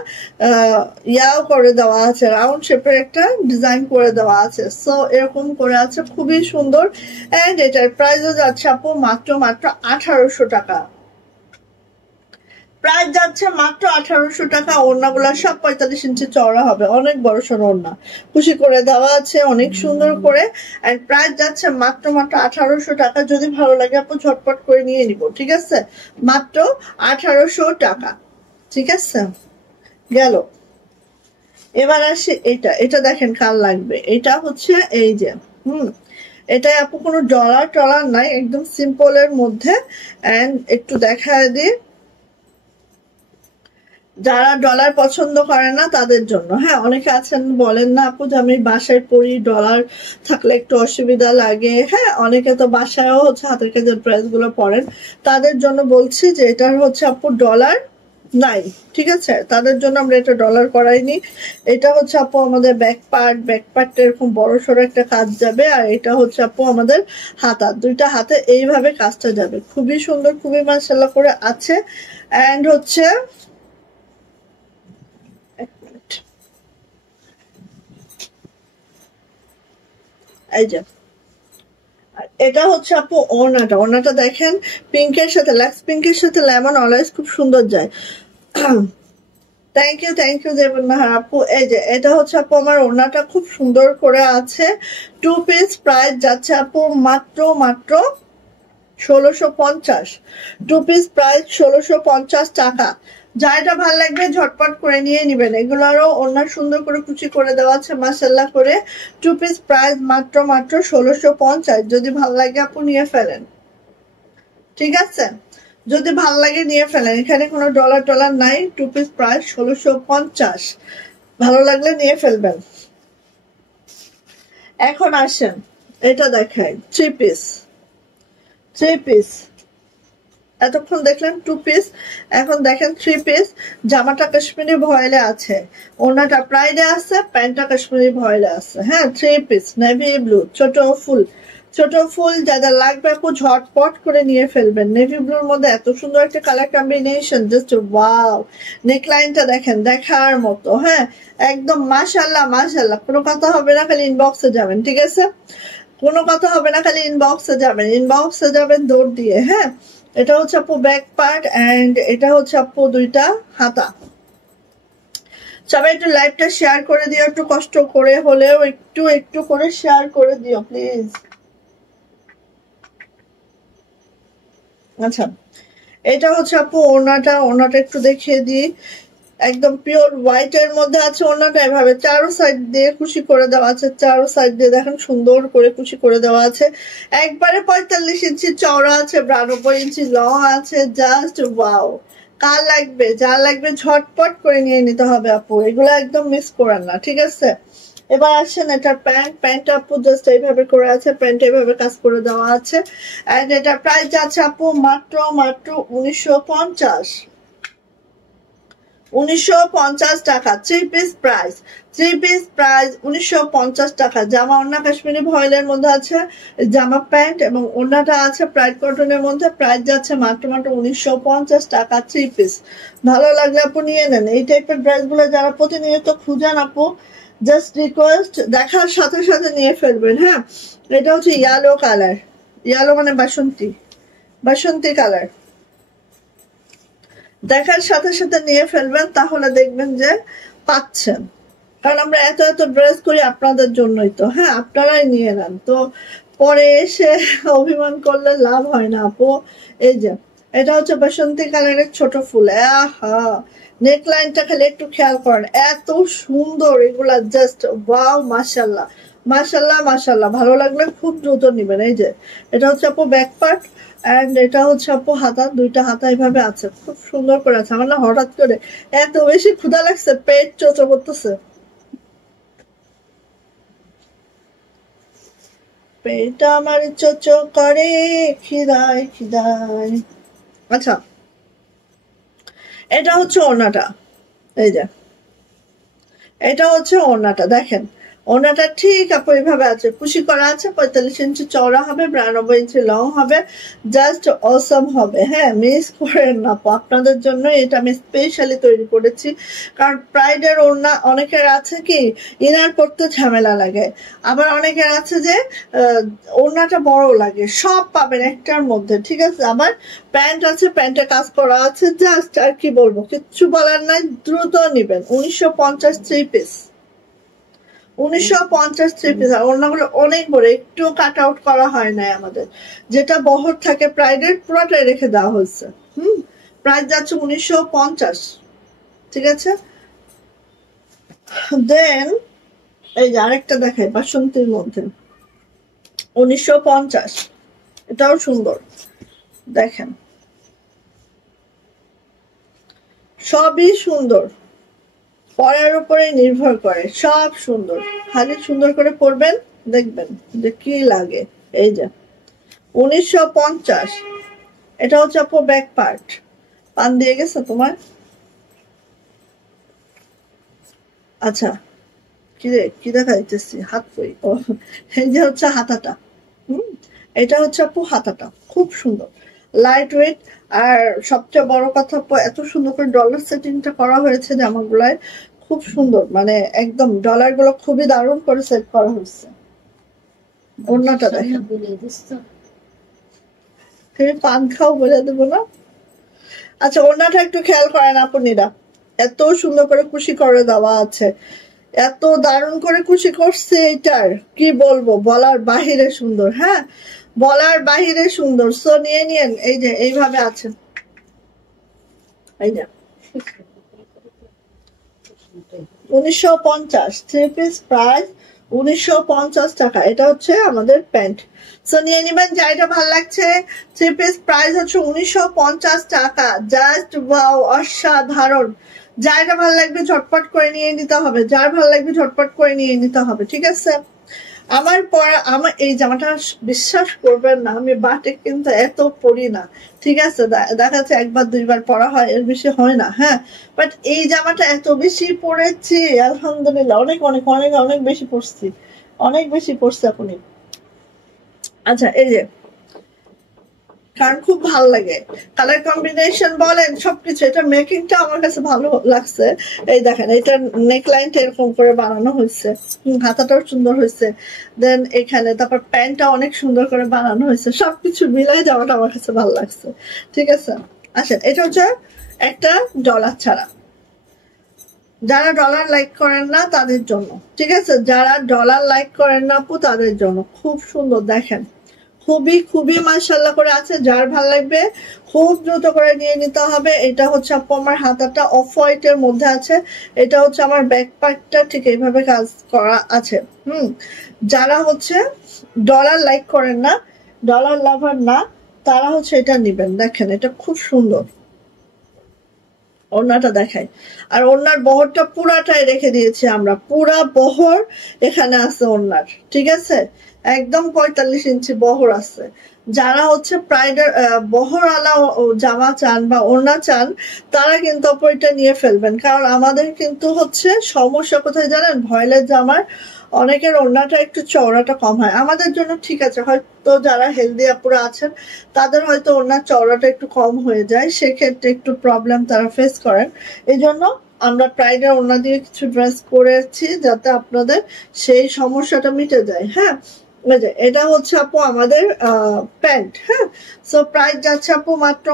ইয়াও করে দেওয়া আছে, রাউন্ড শেপের একটা ডিজাইন করে দেওয়া আছে। সো এরকম করে আছে, খুবই সুন্দর। এন্ড এটার প্রাইসও যাচ্ছে আপু মাত্র 1800 টাকা। প্রাইস যাচ্ছে মাত্র 1800 টাকা। ওড়নাগুলা সব 45 ইঞ্চি চওড়া হবে, অনেক বড় সড়ো ওড়না, খুশি করে দেওয়া আছে অনেক সুন্দর করে। আর প্রাইস যাচ্ছে মাত্র 1800 টাকা। যদি ভালো লাগে আপু ঝটপট করে নিয়ে নিব। ঠিক আছে, মাত্র 1800 টাকা। ঠিক আছে, গেল। এবার আসি এটা, এটা দেখেন কার লাগবে। এটা হচ্ছে এই যে এটা আপু কোনো ডলার টলার নাই, একদম সিম্পল এর মধ্যে। এন্ড একটু দেখায় দিই, যারা ডলার পছন্দ করে না তাদের জন্য। হ্যাঁ, অনেকে আছেন বলেন না আপু যে আমি বাসায় পরি, ডলার থাকলে একটু অসুবিধা লাগে। হ্যাঁ, অনেকে তো বাসায়ও হচ্ছে হাতের কাজের ড্রেস গুলো পরেন, তাদের জন্য বলছি যে এটার হচ্ছে আপু ডলার নাই। ঠিক আছে, তাদের জন্য আমরা এটা ডলার করাইনি। এটা হচ্ছে আপু আমাদের ব্যাক পার্ট, ব্যাক পার্টটা এরকম বড় সড়ো একটা কাজ যাবে। আর এটা হচ্ছে আপু আমাদের হাতা, দুইটা হাতে এইভাবে কাজটা যাবে, খুবই সুন্দর, খুবই মাশাআল্লাহ করে আছে। এন্ড হচ্ছে এই যে এটা হচ্ছে আপু ওড়নাটা। ওড়নাটা দেখেন পিঙ্কের সাথে, লাক্স পিঙ্কের সাথে লেমন অলওয়েজ খুব সুন্দর যায়। থ্যাংক ইউ জেবনাহার আপু। এই যে এটা হচ্ছে আপু আমার ওড়নাটা খুব সুন্দর করে আছে। 2 পিস প্রাইস যাচ্ছে আপু মাত্র 1650। 2 পিস প্রাইস 1650 টাকা। যাইটা ভালো লাগবে ঝটপট করে নিয়ে নিবেন। এগুলোরও ওড়না সুন্দর করে কুচি করে দেওয়া আছে মাশাআল্লাহ করে। 2 পিস প্রাইস মাত্র 1650। যদি ভালো লাগে আপু নিয়ে ফেলেন, ঠিক আছে? যদি ভাল লাগে নিয়ে ফেলেন, এখানে কোনো ডলার টলার নাই। 2 পিস প্রাইস 1650, ভালো লাগলে নিয়ে ফেলবেন। এখন আসেন এটা দেখাই, 3 পিস। 3 পিস এতক্ষণ দেখলেন 2 পিস, এখন দেখেন 3 পিস। জামাটা কাশ্মীরি ভয়েলে আছে, ওড়নাটা প্রাইডে আছে, প্যান্টটা কাশ্মীরি ভয়েলে আছে। হ্যাঁ 3 পিস নেভি ব্লু, ছোট ফুল। ছোট ফুল যাদের লাগবে আপু ঝটপট করে নিয়ে ফেলবেন। নেভি ব্লুর মধ্যে এত সুন্দর একটা কালার কম্বিনেশন, জাস্ট ওয়াও। নেকলাইনটা দেখেন দেখার মতো। হ্যাঁ একদম মাশাআল্লাহ মাশাআল্লাহ, কোনো কথা হবে না, খালি ইনবক্সে যাবেন, ঠিক আছে? কোনো কথা হবে না, খালি ইনবক্সে যাবেন, ইনবক্সে যাবেন দৌড় দিয়ে। হ্যাঁ এটা হচ্ছে আপু ব্যাক পার্ট এন্ড এটা হচ্ছে আপু দুইটা হাতা। সবাই একটু লাইভটা শেয়ার করে দিও, একটু কষ্ট করে হলেও একটু একটু করে শেয়ার করে দিও প্লিজ। আচ্ছা এটা হচ্ছে আপু ওড়নাটা। ওড়নাটা একটু দেখিয়ে দিই, একদম পিওর হোয়াইট এর মধ্যে আছে ওড়নাটা। এভাবে চারো সাইড দিয়ে কুচি করে দেওয়া আছে, চারো সাইড দিয়ে দেখেন সুন্দর করে কুচি করে দেওয়া আছে। একবারে 45 ইঞ্চি চওড়া আছে, 92 ইঞ্চি লং আছে, জাস্ট ওয়াও। কার লাগবে, যা লাগবে ঝটপট করে নিয়ে নিতে হবে আপু, এগুলো একদম মিস করেন না, ঠিক আছে? এবার আসেন এটা প্যান্ট। প্যান্টটা আপু জাস্ট এইভাবে করে আছে, প্যান্ট এইভাবে কাজ করে দেওয়া আছে। এন্ড এটা প্রাইস আছে আপু মাত্র 1950। 1950 টাকা 3 পিস প্রাইস। 3 পিস প্রাইস 1950 টাকা। জামা ওড়না কাশ্মীরি ভয়েলের মধ্যে আছে, জামা প্যান্ট এবং ওড়নাটা আছে প্রাইড কটনের মধ্যে। প্রাইস যাচ্ছে মাত্র 1950 টাকা 3 পিস। ভালো লাগলে আপু নিয়ে নেন। এই টাইপের ড্রেসগুলো যারা প্রতিনিয়ত খুঁজেন আপু, জাস্ট রিকোয়েস্ট দেখার সাথে সাথে নিয়ে ফেলবেন। হ্যাঁ এটা হচ্ছে ইয়েলো কালার, ইয়েলো মানে বাসন্তী, বাসন্তী কালার। দেখার সাথে সাথে নিয়ে ফেলবেন, তাহলে দেখবেন যে পাচ্ছেন। কারণ আমরা এত এত ড্রেস করি আপনাদের জন্যই তো। হ্যাঁ আপনারাই নিয়ে নেন, তো পরে এসে অভিমান করলে লাভ হয় না আপু। এই যে এটা হচ্ছে বাসন্তী কালারের ছোট ফুল। আহা নেকলাইনটা খালি একটু খেয়াল করেন, এত সুন্দর এগুলা, জাস্ট ওয়াও মাশাআল্লাহ মাশাআল্লাহ মাশাআল্লাহ। ভালো লাগলে খুব দ্রুত নিবেন। এই যে এটা হচ্ছে আপু ব্যাক পার্ট এন্ড এটা হচ্ছে আপু হাতা, দুইটা হাতা এইভাবে আছে, খুব সুন্দর করে আছে। আমার না হঠাৎ করে এত বেশি ক্ষুধা লাগছে, পেট চোচো করতেছে, পেট আমার চোচো করে খিদায় খিদায়। আচ্ছা এটা হচ্ছে ওড়নাটা। এই যে এটা হচ্ছে ওড়নাটা, দেখেন ওড়নাটা ঠিক আপু এইভাবে আছে, কুশি করা আছে, 45 ইঞ্চি চওড়া হবে, 92 ইঞ্চি লং হবে, জাস্ট অসম হবে। হ্যাঁ মিস করেন না আপু, আপনাদের জন্য এটা আমি স্পেশালি তৈরি করেছি। কারণ প্রাইডের ওড়না অনেকের আছে কি ইনার পড়তে ঝামেলা লাগে, আবার অনেকের আছে যে ওড়নাটা বড় লাগে। সব পাবেন একটার মধ্যে, ঠিক আছে? আবার প্যান্ট আছে, প্যান্টে কাজ করা আছে, জাস্ট আর কি বলবো, কিচ্ছু বলার নাই, দ্রুত নিবেন। 1950 3 পিস, 1950 3 পিস। আর ওড়নাগুলো অনেক বড়, একটু কাট আউট করা হয় নাই আমাদের, যেটা বহর থাকে প্রাইডের পুরোটাই রেখে দেওয়া হয়েছে। প্রাইস যাচ্ছে 1950, ঠিক আছে? দেন এই যে আরেকটা দেখাই বাসন্তীর মধ্যে, 1950, এটাও সুন্দর। দেখেন সবই সুন্দর, পরার উপরে নির্ভর করে, সব সুন্দর, খালি সুন্দর করে পরবেন, দেখবেন যে কি লাগে। এই যে 1950, এটা হচ্ছে আপু ব্যাক পার্ট। পান দিয়ে গেছে তোমার? আচ্ছা কি রে, কি দেখা যাইতেছি, হাত কই? ও এই যে হচ্ছে হাতাটা। এটা হচ্ছে আপু হাতাটা, খুব সুন্দর লাইট ওয়েট। আর সবচেয়ে বড় কথা আপু, এত সুন্দর করে ডলার সেটিংটা করা হয়েছে জামাগুলায়, খুব সুন্দর, মানে একদম ডলার গুলো খুবই দারুণ করে সেট করা হয়েছে। ওড়নাটা দেখেন, তুমি পান খাও বলে দেবো না। আচ্ছা, ওনাটা একটু খেয়াল করেন আপুনিরা, এত সুন্দর করে কুশি করে দেওয়া আছে, এত দারুণ করে কুশি করছে, এটার কি বলবো, বলার বাহিরে সুন্দর। হ্যাঁ, বলার বাহিরে সুন্দর। সো নিয়ে নিয়েন, এই যে এইভাবে আছে, এই যে 1950 থ্রি পিস প্রাইস 1950 টাকা। এটা হচ্ছে আমাদের প্যান্ট। সো নিয়ে নিবেন, যাইটা ভালো লাগছে। থ্রি পিস প্রাইস হচ্ছে 1950 টাকা। জাস্ট ওয়াও, অসাধারণ। যাইটা ভালো লাগবে ঝটপট করে নিয়ে নিতে হবে, যার ভালো লাগবে ঝটপট করে নিয়ে নিতে হবে, ঠিক আছে। আমার পরা, আমার এই জামাটা বিশ্বাস করবেন না, আমি বাটিক কিন্তু এত পরি না, ঠিক আছে। দেখা যাচ্ছে একবার দুইবার পরা হয়, এর বেশি হয় না। হ্যাঁ, বাট এই জামাটা এত বেশি পরেছি আলহামদুলিল্লাহ, অনেক অনেক অনেক অনেক বেশি পরছি, অনেক বেশি পরছি আপনি। আচ্ছা, এই যে কারণ খুব ভালো লাগে, কালার কম্বিনেশন বলেন সবকিছু, এটা মেকিংটা আমার কাছে ভালো লাগছে। এই দেখেন, এটা নেকলাইনটা এরকম করে বানানো হয়েছে, হাতাটাও সুন্দর হয়েছে, দেন এখানে তারপর প্যান্টটা অনেক সুন্দর করে বানানো হয়েছে, সবকিছু মিলাই যাওয়াটা আমার কাছে ভালো লাগছে, ঠিক আছে। আসেন, এটা হচ্ছে একটা ডলার ছাড়া, যারা ডলার লাইক করেন না তাদের জন্য, ঠিক আছে, যারা ডলার লাইক করেন না আপু তাদের জন্য। খুব সুন্দর দেখেন, খুবই খুবই মাশাআল্লাহ করে আছে, যার ভালো লাগবে খুব দ্রুত করে নিয়ে নিতে হবে। এটা হচ্ছে আপু আমার হাতাটা অফ হোয়াইটের মধ্যে আছে, এটা হচ্ছে আমার ব্যাক পার্টটা ঠিক এইভাবে কাজ করা আছে। যারা হচ্ছে ডলার লাইক করেন না, ডলার লাভার না, তারা হচ্ছে এটা নিবেন। দেখেন, এটা খুব সুন্দর। ওড়নাটা দেখাই, আর ওড়নার বহরটা পুরাটাই রেখে দিয়েছি আমরা, পুরা বহর এখানে আছে ওড়নার, ঠিক আছে, একদম 45 ইঞ্চি বহর আছে। যারা হচ্ছে প্রাইডের বহরওয়ালা জামা চান বা ওড়না চান, তারা কিন্তু এটা নিয়ে ফেলবেন, কারণ আমাদের কিন্তু হচ্ছে সমস্যা কোথায় জানেন, ভয়েলের জামার অনেকের ওড়নাটা একটু চওড়াটা কম হয়, আমাদের জন্য ঠিক আছে, হয়তো যারা হেলদি আপুরা আছেন তাদের হয়তো ওড়নার চওড়াটা একটু কম হয়ে যায়, সেক্ষেত্রে একটু প্রবলেম তারা ফেস করেন। এই জন্য আমরা প্রাইডের ওড়না দিয়ে কিছু ড্রেস করেছি যাতে আপনাদের সেই সমস্যাটা মিটে যায়। হ্যাঁ, এটা হচ্ছে আপু আমাদের প্যান্ট। হ্যাঁ, সো প্রাইস যাচ্ছে আপু মাত্র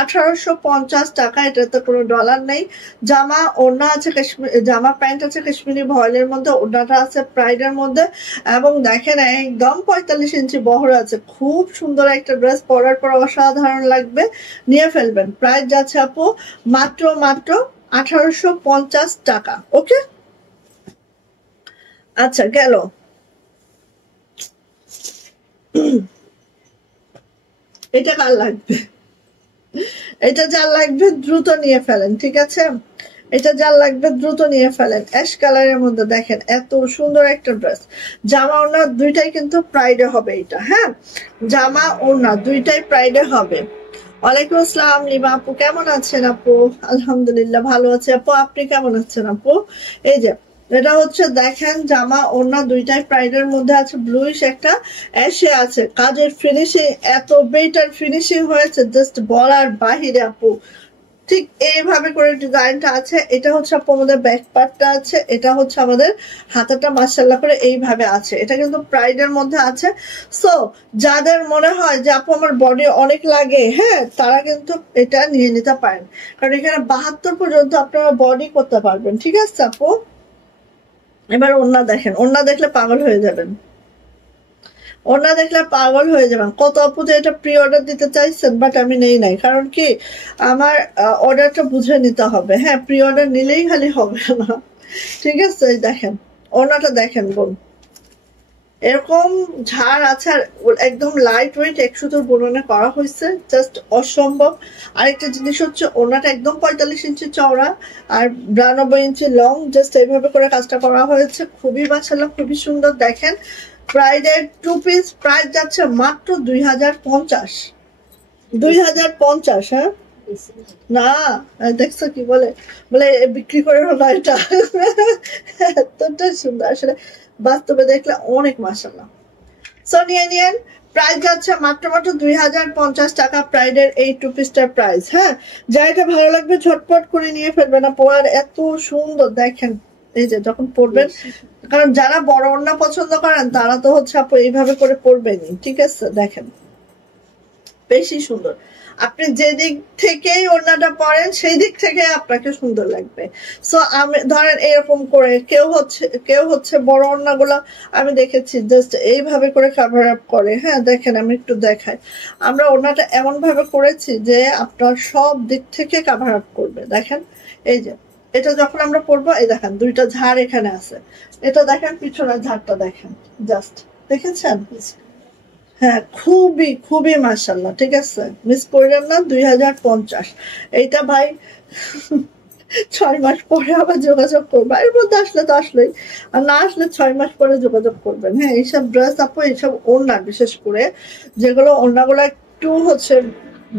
1850 টাকা, এটাতে কোনো ডলার নেই। জামা ওড়না আছে জামা প্যান্ট আছে কাশ্মীরি ভয়েলের মধ্যে, ওড়নাটা আছে প্রাইডের মধ্যে, এবং দেখেন একদম 45 ইঞ্চি বহর আছে, খুব সুন্দর একটা ড্রেস, পরার পর অসাধারণ লাগবে, নিয়ে ফেলবেন। প্রাইস যাচ্ছে আপু মাত্র 1850 টাকা। ওকে, আচ্ছা গেল। এটা কার লাগবে, এটা যার লাগবে দ্রুত নিয়ে ফেলেন, ঠিক আছে, এটা যার লাগবে দ্রুত নিয়ে ফেলেন। অ্যাশ কালারের মধ্যে দেখেন এত সুন্দর একটা ড্রেস, জামা ওড়না দুইটাই কিন্তু প্রাইডে হবে এটা। হ্যাঁ, জামা ওড়না দুইটাই প্রাইডে হবে। ওয়ালাইকুম আসসালাম লিমা আপু, কেমন আছেন আপু? আলহামদুলিল্লাহ ভালো আছে আপু, আপনি কেমন আছেন আপু? এই যে এটা হচ্ছে দেখেন, জামা ওড়না দুইটাই প্রাইডের মধ্যে আছে, ব্লুইশ একটা অ্যাশে আছে, কাজের ফিনিশিং এত বেটার ফিনিশিং হয়েছে জাস্ট বলার বাহিরে আপু। ঠিক এইভাবে করে ডিজাইনটা আছে, এটা হচ্ছে আপু আমাদের ব্যাক পার্টটা আছে, এটা হচ্ছে আমাদের হাতাটা মাশাআল্লাহ করে এইভাবে আছে, এটা কিন্তু প্রাইডের মধ্যে আছে। সো যাদের মনে হয় যে আপু আমার বডি অনেক লাগে, হ্যাঁ, তারা কিন্তু এটা নিয়ে নিতে পারেন, কারণ এখানে 72 পর্যন্ত আপনারা বডি করতে পারবেন, ঠিক আছে আপু। এবার ওড়না দেখেন, ওড়না দেখলে পাগল হয়ে যাবেন, ওড়না দেখলে পাগল হয়ে যাবেন। কত আপু যে এটা প্রি অর্ডার দিতে চাইছেন, বাট আমি নেই নাই, কারণ কি আমার অর্ডারটা বুঝে নিতে হবে। হ্যাঁ, প্রি অর্ডার নিলেই খালি হবে না, ঠিক আছে। দেখেন ওড়নাটা দেখেন বোন, এরকম ঝাড় আছে, আর একদম লাইট ওয়েট 1 সুতোর বুননে করা হয়েছে, জাস্ট অসম্ভব। আরেকটা জিনিস হচ্ছে ওড়নাটা একদম 45 ইঞ্চি চওড়া আর 92 ইঞ্চি লং, জাস্ট এইভাবে করে কাজটা করা হয়েছে, খুবই মাশাআল্লাহ খুবই সুন্দর। দেখেন প্রাইডের 2 পিস প্রাইস যাচ্ছে মাত্র 2050। 2050। হ্যাঁ না, দেখছো কি বলে, বলে বিক্রি করে হলো এটা এতটা সুন্দর, আসলে বাস্তবে দেখলে অনেক মাশাআল্লাহ। সো নিয়ে নিয়েন, প্রাইস যাচ্ছে মাত্র 2050 টাকা প্রাইডের এই 2 পিসটার প্রাইস। হ্যাঁ, যা এটা ভালো লাগবে ঝটপট করে নিয়ে ফেলবেন না, পরার এত সুন্দর দেখেন, এই যে যখন পরবেন, কারণ যারা বড় ওড়না পছন্দ করেন তারা তো হচ্ছে আপু এইভাবে করে পরবেনই, ঠিক আছে। দেখেন বেশি সুন্দর। আপনি যে দিক থেকেই ওড়নাটা পরেন সেই দিক থেকে আপনাকে সুন্দর লাগবে। সো আমি ধরেন এরকম করে কেউ হচ্ছে বড় ওড়নাগুলো আমি দেখেছি জাস্ট এইভাবে করে কাভার আপ করে। হ্যাঁ দেখেন আমি একটু দেখাই, আমরা ওড়নাটা এমন ভাবে করেছি যে আপনার সব দিক থেকে কাভার আপ করবে। দেখেন এই যে এটা যখন আমরা পরবো, এই দেখেন দুইটা ঝাড় এখানে আছে, এটা দেখেন পিছনের ঝাড়টা দেখেন, জাস্ট দেখেছেন? হ্যাঁ খুবই খুবই মাশাআল্লাহ। ঠিক আছে, মিস করলেন না। 2050 এইটা ভাই 6 মাস পরে আবার যোগাযোগ করবো, এর মধ্যে আসলে তো আসলেই, আর না আসলে 6 মাস পরে যোগাযোগ করবেন। হ্যাঁ এইসব ড্রেস আপু, এইসব ওড়না বিশেষ করে যেগুলো ওড়নাগুলো একটু হচ্ছে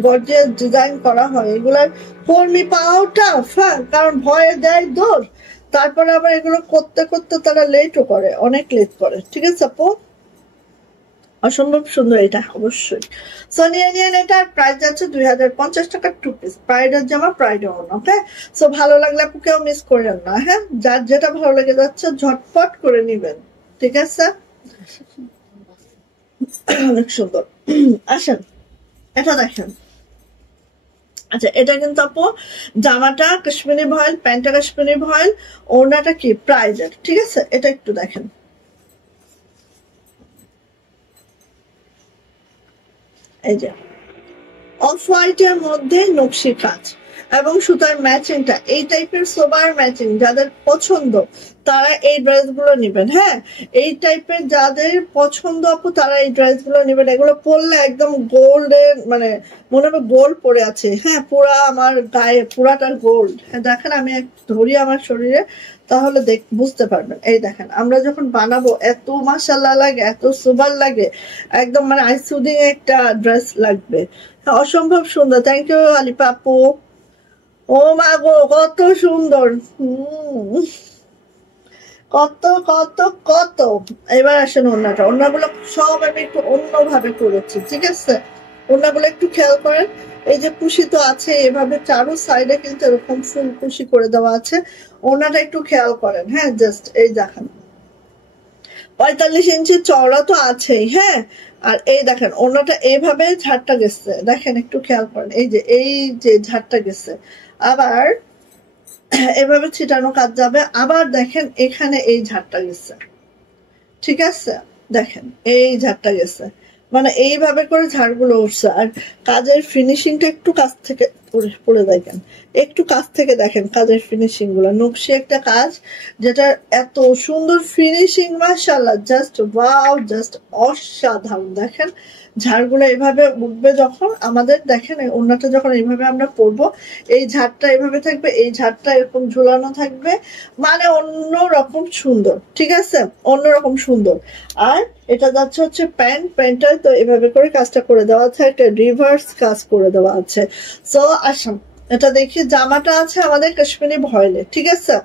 গর্জিয়াস ডিজাইন করা হয়, এগুলার কর্মী পাওয়াও টাফ। হ্যাঁ কারণ ভয়ে দেয় দৌড়, তারপরে আবার এগুলো করতে করতে তারা লেটও করে, অনেক লেট করে। ঠিক আছে আপু, অসম্ভব সুন্দর এটা অবশ্যই। সো নিয়ে নিয়ে এটার প্রাইস যাচ্ছে 2050 টাকা 2 পিস, প্রাইডের জামা প্রাইডের ওড়না। ওকে, সো ভালো লাগলে আপু কেউ মিস করেন না। হ্যাঁ যার যেটা ভালো লেগে যাচ্ছে ঝটপট করে নিবেন। ঠিক আছে, অনেক সুন্দর। আসেন এটা দেখেন। আচ্ছা এটা কিন্তু আপু জামাটা কাশ্মীরি ভয়েল, প্যান্টটা কাশ্মীরি ভয়েল, ওড়নাটা কি প্রাইডের। ঠিক আছে, এটা একটু দেখেন। এই যে অফ হোয়াইটের মধ্যে নকশি কাজ এবং সুতার ম্যাচিংটা, এই টাইপের সোবার ম্যাচিং যাদের পছন্দ তারা এই ড্রেসগুলো নেবেন। হ্যাঁ এই টাইপের যাদের পছন্দ আপু তারা এই ড্রেসগুলো নেবেন। এগুলো পরলে একদম গোল্ডের মানে মনে হবে গোল্ড পরে আছে। হ্যাঁ পুরা আমার গায়ে পুরাটা গোল্ড। হ্যাঁ দেখেন আমি ধরি আমার শরীরে, তাহলে বুঝতে পারবেন। এই দেখেন আমরা যখন বানাবো এত মাশাআল্লাহ লাগে, এত সুপার লাগে, একদম মানে আইসুদিং একটা ড্রেস লাগবে। অসম্ভব সুন্দর। থ্যাংক ইউ আলিপা আপু। ও মা গো কত সুন্দর, কত কত কত। এবার আসেন ওড়নাটা, ওড়নাগুলো সব আমি একটু অন্যভাবে করেছি। ঠিক আছে, ওড়নাগুলো একটু খেয়াল করেন। এই যে কুশি তো আছে, এভাবে চারো সাইডে কিন্তু এরকম ফুল কুশি করে দেওয়া আছে। ওড়নাটা একটু খেয়াল করেন। হ্যাঁ জাস্ট এই দেখেন 45 ইঞ্চি চওড়া তো আছেই। হ্যাঁ আর এই দেখেন ওড়নাটা এইভাবে ঝাড়টা গেছে, দেখেন একটু খেয়াল করেন। এই যে ঝাড়টা গেছে, আবার এভাবে ছিটানো কাজ যাবে, আবার দেখেন এখানে এই ঝাড়টা গেছে। ঠিক আছে, দেখেন এই ঝাড়টা গেছে, মানে এইভাবে করে ঝাড়গুলো উঠছে। আর কাজের ফিনিশিংটা একটু কাছ থেকে পড়ে দেখেন, একটু কাছ থেকে দেখেন কাজের ফিনিশিং গুলো। নকশি একটা কাজ যেটা এত সুন্দর ফিনিশিং, মাশাআল্লাহ, জাস্ট ওয়াও, জাস্ট অসাধারণ। দেখেন ঝাড়গুলো এভাবে উঠবে যখন আমাদের, দেখেন ওড়নাটা যখন এইভাবে আমরা পরবো, এই ঝাড়টা এইভাবে থাকবে, এই ঝাড়টা এরকম ঝুলানো থাকবে, মানে অন্যরকম সুন্দর। ঠিক আছে, অন্যরকম সুন্দর। আর এটা যাচ্ছে হচ্ছে প্যান্টটা তো এভাবে করে কাজটা করে দেওয়া আছে, একটা রিভার্স কাজ করে দেওয়া আছে। সো আসুন এটা দেখি। জামাটা আছে আমাদের কাশ্মীরি ভয়েলে। ঠিক আছে,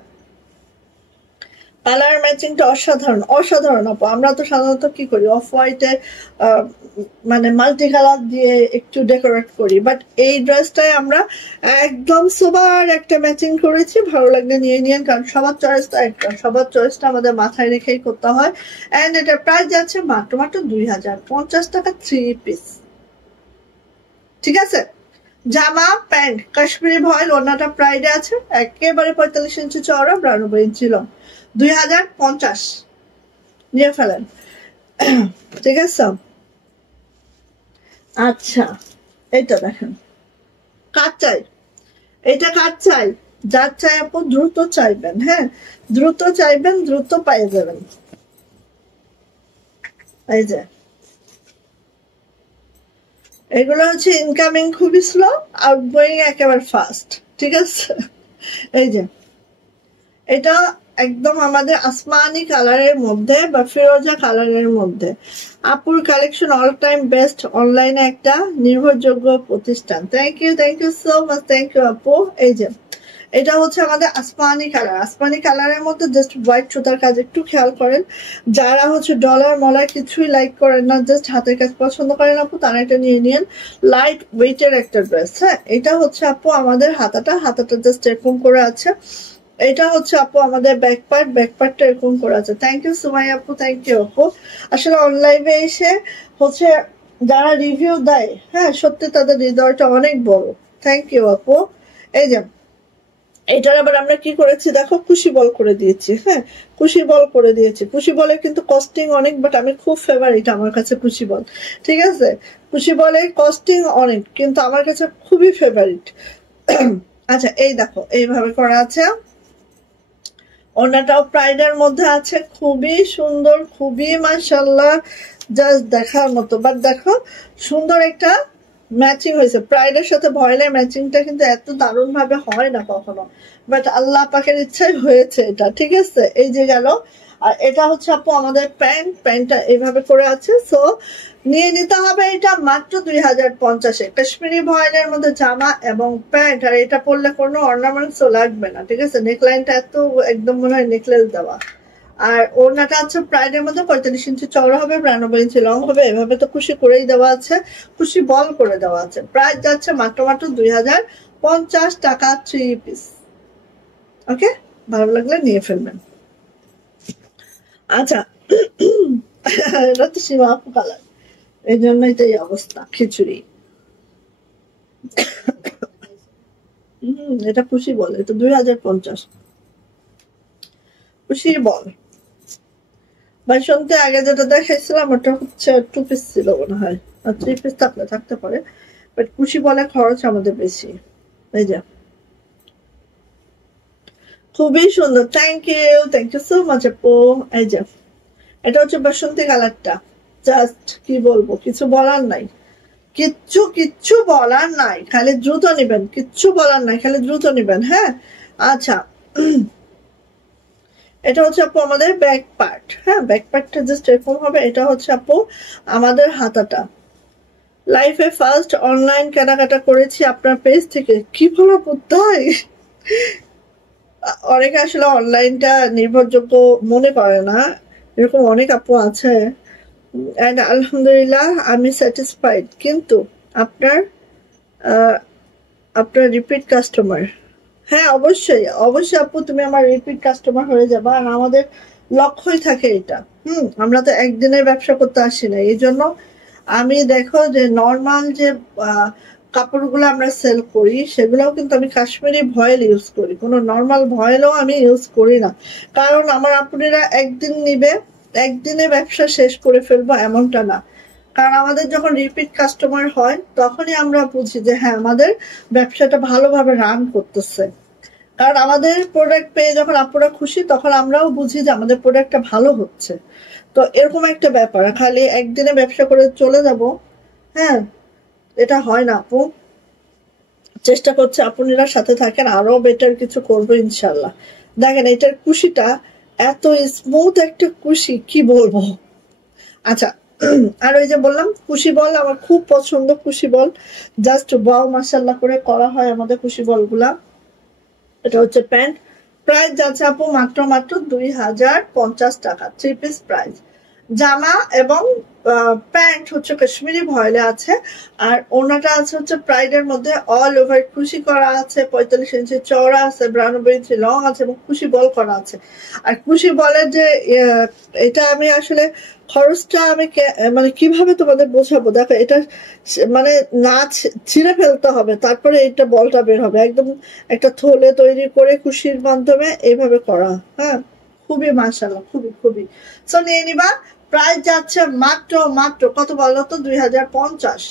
কালার ম্যাচিংটা অসাধারণ অসাধারণ আপু। আমরা তো সাধারণত কি করি অফ হোয়াইটে মানে মাল্টি কালার দিয়ে একটু ডেকোরেট করি, বাট এই ড্রেসটায় আমরা একদম সোবার একটা ম্যাচিং করেছি। ভালো লাগলে নিয়ে নিন, কারণ সবার চয়েসটা একটা, সবার চয়েসটা আমাদের মাথায় রেখেই করতে হয়। অ্যান্ড এটার প্রাইস যাচ্ছে মাত্র 2050 টাকা 3 পিস। ঠিক আছে, জামা প্যান্ট কাশ্মীরি ভয়েল, ওড়নাটা প্রাইডে আছে, একেবারে 45 ইঞ্চি চওড়া, 92 ইঞ্চি লং, 2050 নিয়ে ফেলেন। ঠিক আছে, আচ্ছা এটা দেখেন কাজ চাই, এটা কাজ চাই, যার চাই আপু দ্রুত চাইবেন। হ্যাঁ দ্রুত চাইবেন, দ্রুত পেয়ে যাবেন। এই যে এগুলো হচ্ছে ইনকামিং খুবই স্লো, আউটগোয়িং একেবারে ফাস্ট। ঠিক আছে, এই যে এটা একদম আমাদের আসমানি কালারের মধ্যে বা ফিরোজা কালারের মধ্যে। আপুর কালেকশন অল টাইম বেস্ট, অনলাইনে একটা নির্ভরযোগ্য প্রতিষ্ঠান। Thank you so much, thank you আপু। এই যে এটা হচ্ছে আমাদের আসমানি কালার, আসমানি কালারের মধ্যে জাস্ট হোয়াইট সুতার কাজ একটু খেয়াল করেন। যারা হচ্ছে ডলার মলার কিছুই লাইক করেন না, জাস্ট হাতের কাজ পছন্দ করেন আপু, তারা এটা নিয়ে নিন। লাইট ওয়েটের একটা ড্রেস। হ্যাঁ এটা হচ্ছে আপু আমাদের হাতাটা জাস্ট এরকম করে আছে। এটা হচ্ছে আপু আমাদের ব্যাকপার্টটা এরকম করে আছে। থ্যাংক ইউ সুমাই আপু, থ্যাংক ইউ আপু। আসলে অনলাইনে এসে হচ্ছে যারা রিভিউ দেয়, হ্যাঁ সত্যি তাদের হৃদয়টা অনেক বড়। থ্যাংক ইউ আপু। এই যে এটার আবার আমরা কি করেছি দেখো, খুশি বল করে দিয়েছি। হ্যাঁ খুশি বল করে দিয়েছি। খুশি বলের কিন্তু কস্টিং অনেক, বাট আমি খুব ফেভারিট আমার কাছে খুশি বল। ঠিক আছে, খুশি বলের কস্টিং অনেক কিন্তু আমার কাছে খুবই ফেভারিট। আচ্ছা এই দেখো এইভাবে করা আছে, ওনাটাও প্রাইডের মধ্যে আছে, খুবই সুন্দর, খুবই মাশাআল্লাহ, জাস্ট দেখার মতো। বাট দেখো সুন্দর একটা ম্যাচিং হয়েছে, প্রাইডের সাথে ভয়েলের ম্যাচিংটা কিন্তু এত দারুণ ভাবে হয় না কখনো, বাট আল্লাহ পাকের ইচ্ছাই হয়েছে এটা। ঠিক আছে, এই যে গেল। আর এটা হচ্ছে আপু আমাদের প্যান্টটা এইভাবে করে আছে। সো নিয়ে নিতে হবে এটা মাত্র 2050-এ, কাশ্মীরি ভয়েলের মধ্যে জামা এবং প্যান্ট। আর এটা পরলে কোনো অর্নামেন্টসও লাগবে না। ঠিক আছে, নেকলাইনটা এত একদম মনে হয় নেকলেস দেওয়া। আর ওড়নাটা আছে প্রাইডের মধ্যে 45 ইঞ্চি চওড়া হবে, 92 ইঞ্চি লং হবে। এভাবে তো খুশি করেই দেওয়া আছে, খুশি বল করে দেওয়া আছে। প্রাইস যাচ্ছে মাত্র 2050 টাকা 3 পিস। ওকে, ভালো লাগলে নিয়ে ফেলবেন। আচ্ছা এটা তো সীমা আপু কালার, এই জন্যই তো এই অবস্থা, খিচুড়ি। এটা খুশি বল, এটা 2050 খুশি বল। বাইশনতে আগে যেটা দেখাইছিলাম ওটা হচ্ছে 2 পিস ছিল মনে হয়, আর 3 পিস থাকতে পারে, বাট খুশি বলে খরচ আমাদের বেশি। এই যে খুবই সুন্দর, থ্যাংক ইউ সো মাচ আপু। এই যে এটা হচ্ছে বাসন্তী কালারটা, জাস্ট কি বলবো, কিছু বলার নাই, কিচ্ছু বলার নাই, খালি দ্রুত নিবেন, কিচ্ছু বলার নাই, খালি দ্রুত নিবেন। হ্যাঁ আচ্ছা এটা হচ্ছে আপু আমাদের ব্যাক পার্ট। হ্যাঁ ব্যাক পার্টটা জাস্ট এরকম হবে। এটা হচ্ছে আপু আমাদের হাতাটা। লাইফে ফার্স্ট অনলাইন কেনাকাটা করেছি আপনার পেজ থেকে। কি বলো তাই? অনেকে আসলে অনলাইনটা নির্ভরযোগ্য মনে করে না, এরকম অনেক আপু আছে। এন্ড আলহামদুলিল্লাহ আমি স্যাটিসফাইড। কিন্তু আপনার আপনার রিপিট কাস্টমার। হ্যাঁ অবশ্যই অবশ্যই আপু, তুমি আমার রিপিট কাস্টমার হয়ে যাবে। আর আমাদের লক্ষ্যই থাকে এটা। আমরা তো একদিনের ব্যবসা করতে আসি না। এই জন্য আমি দেখো যে নর্মাল যে কাপড়গুলো আমরা সেল করি সেগুলোও কিন্তু আমি কাশ্মীরি ভয়েল ইউজ করি, কোনো নর্মাল ভয়েলও আমি ইউজ করি না। কারণ আমার আপুরা একদিন নিবে, একদিনে ব্যবসা শেষ করে ফেলবো এমনটা না। কারণ আমাদের যখন রিপিট কাস্টমার হয় তখনই আমরা বুঝি যে হ্যাঁ আমাদের ব্যবসাটা ভালোভাবে রান করতেছে। কারণ আমাদের প্রোডাক্ট পেয়ে যখন আপুরা খুশি তখন আমরাও বুঝি যে আমাদের প্রোডাক্টটা ভালো হচ্ছে। তো এরকম একটা ব্যাপার, খালি একদিনে ব্যবসা করে চলে যাব, হ্যাঁ এটা হয় না আপু। চেষ্টা করছে আপুনিরা সাথে থাকেন, আরো বেটার কিছু করবো ইনশাল্লাহ। দেখেন এটার কুশিটা এত স্মুথ একটা কুশি, কি বলবো। আচ্ছা আর ওই যে বললাম খুশি বল আমার খুব পছন্দ, খুশি বল জাস্ট ওয়াও মাশাআল্লাহ করে করা হয় আমাদের খুশি বলগুলা। এটা হচ্ছে প্যান্ট, প্রাইস যাচ্ছে আপু মাত্র 2050 টাকা, 3 পিস প্রাইস। জামা এবং প্যান্ট হচ্ছে কাশ্মীরি ভয়েলে আছে। আর ওনাটা আছে হচ্ছে প্রাইডের মধ্যে অল ওভার খুশি করা আছে, 45 ইঞ্চি চওড়া আছে, 92 ইঞ্চি লং আছে এবং খুশি বল করা আছে। আর খুশি বলের যে এটা আমি আসলে খরচটা আমি মানে কিভাবে তোমাদের বোঝাবো, দেখো এটা মানে না ছিঁড়ে ফেলতে হবে তারপরে এটা বলটা বের হবে, একদম একটা থলে তৈরি করে খুশির মাধ্যমে এইভাবে করা। হ্যাঁ খুবই মাশাআল্লাহ, খুবই। সো নিয়ে নিবা। প্রাইস যাচ্ছে মাত্র কত বলো তো, 2050।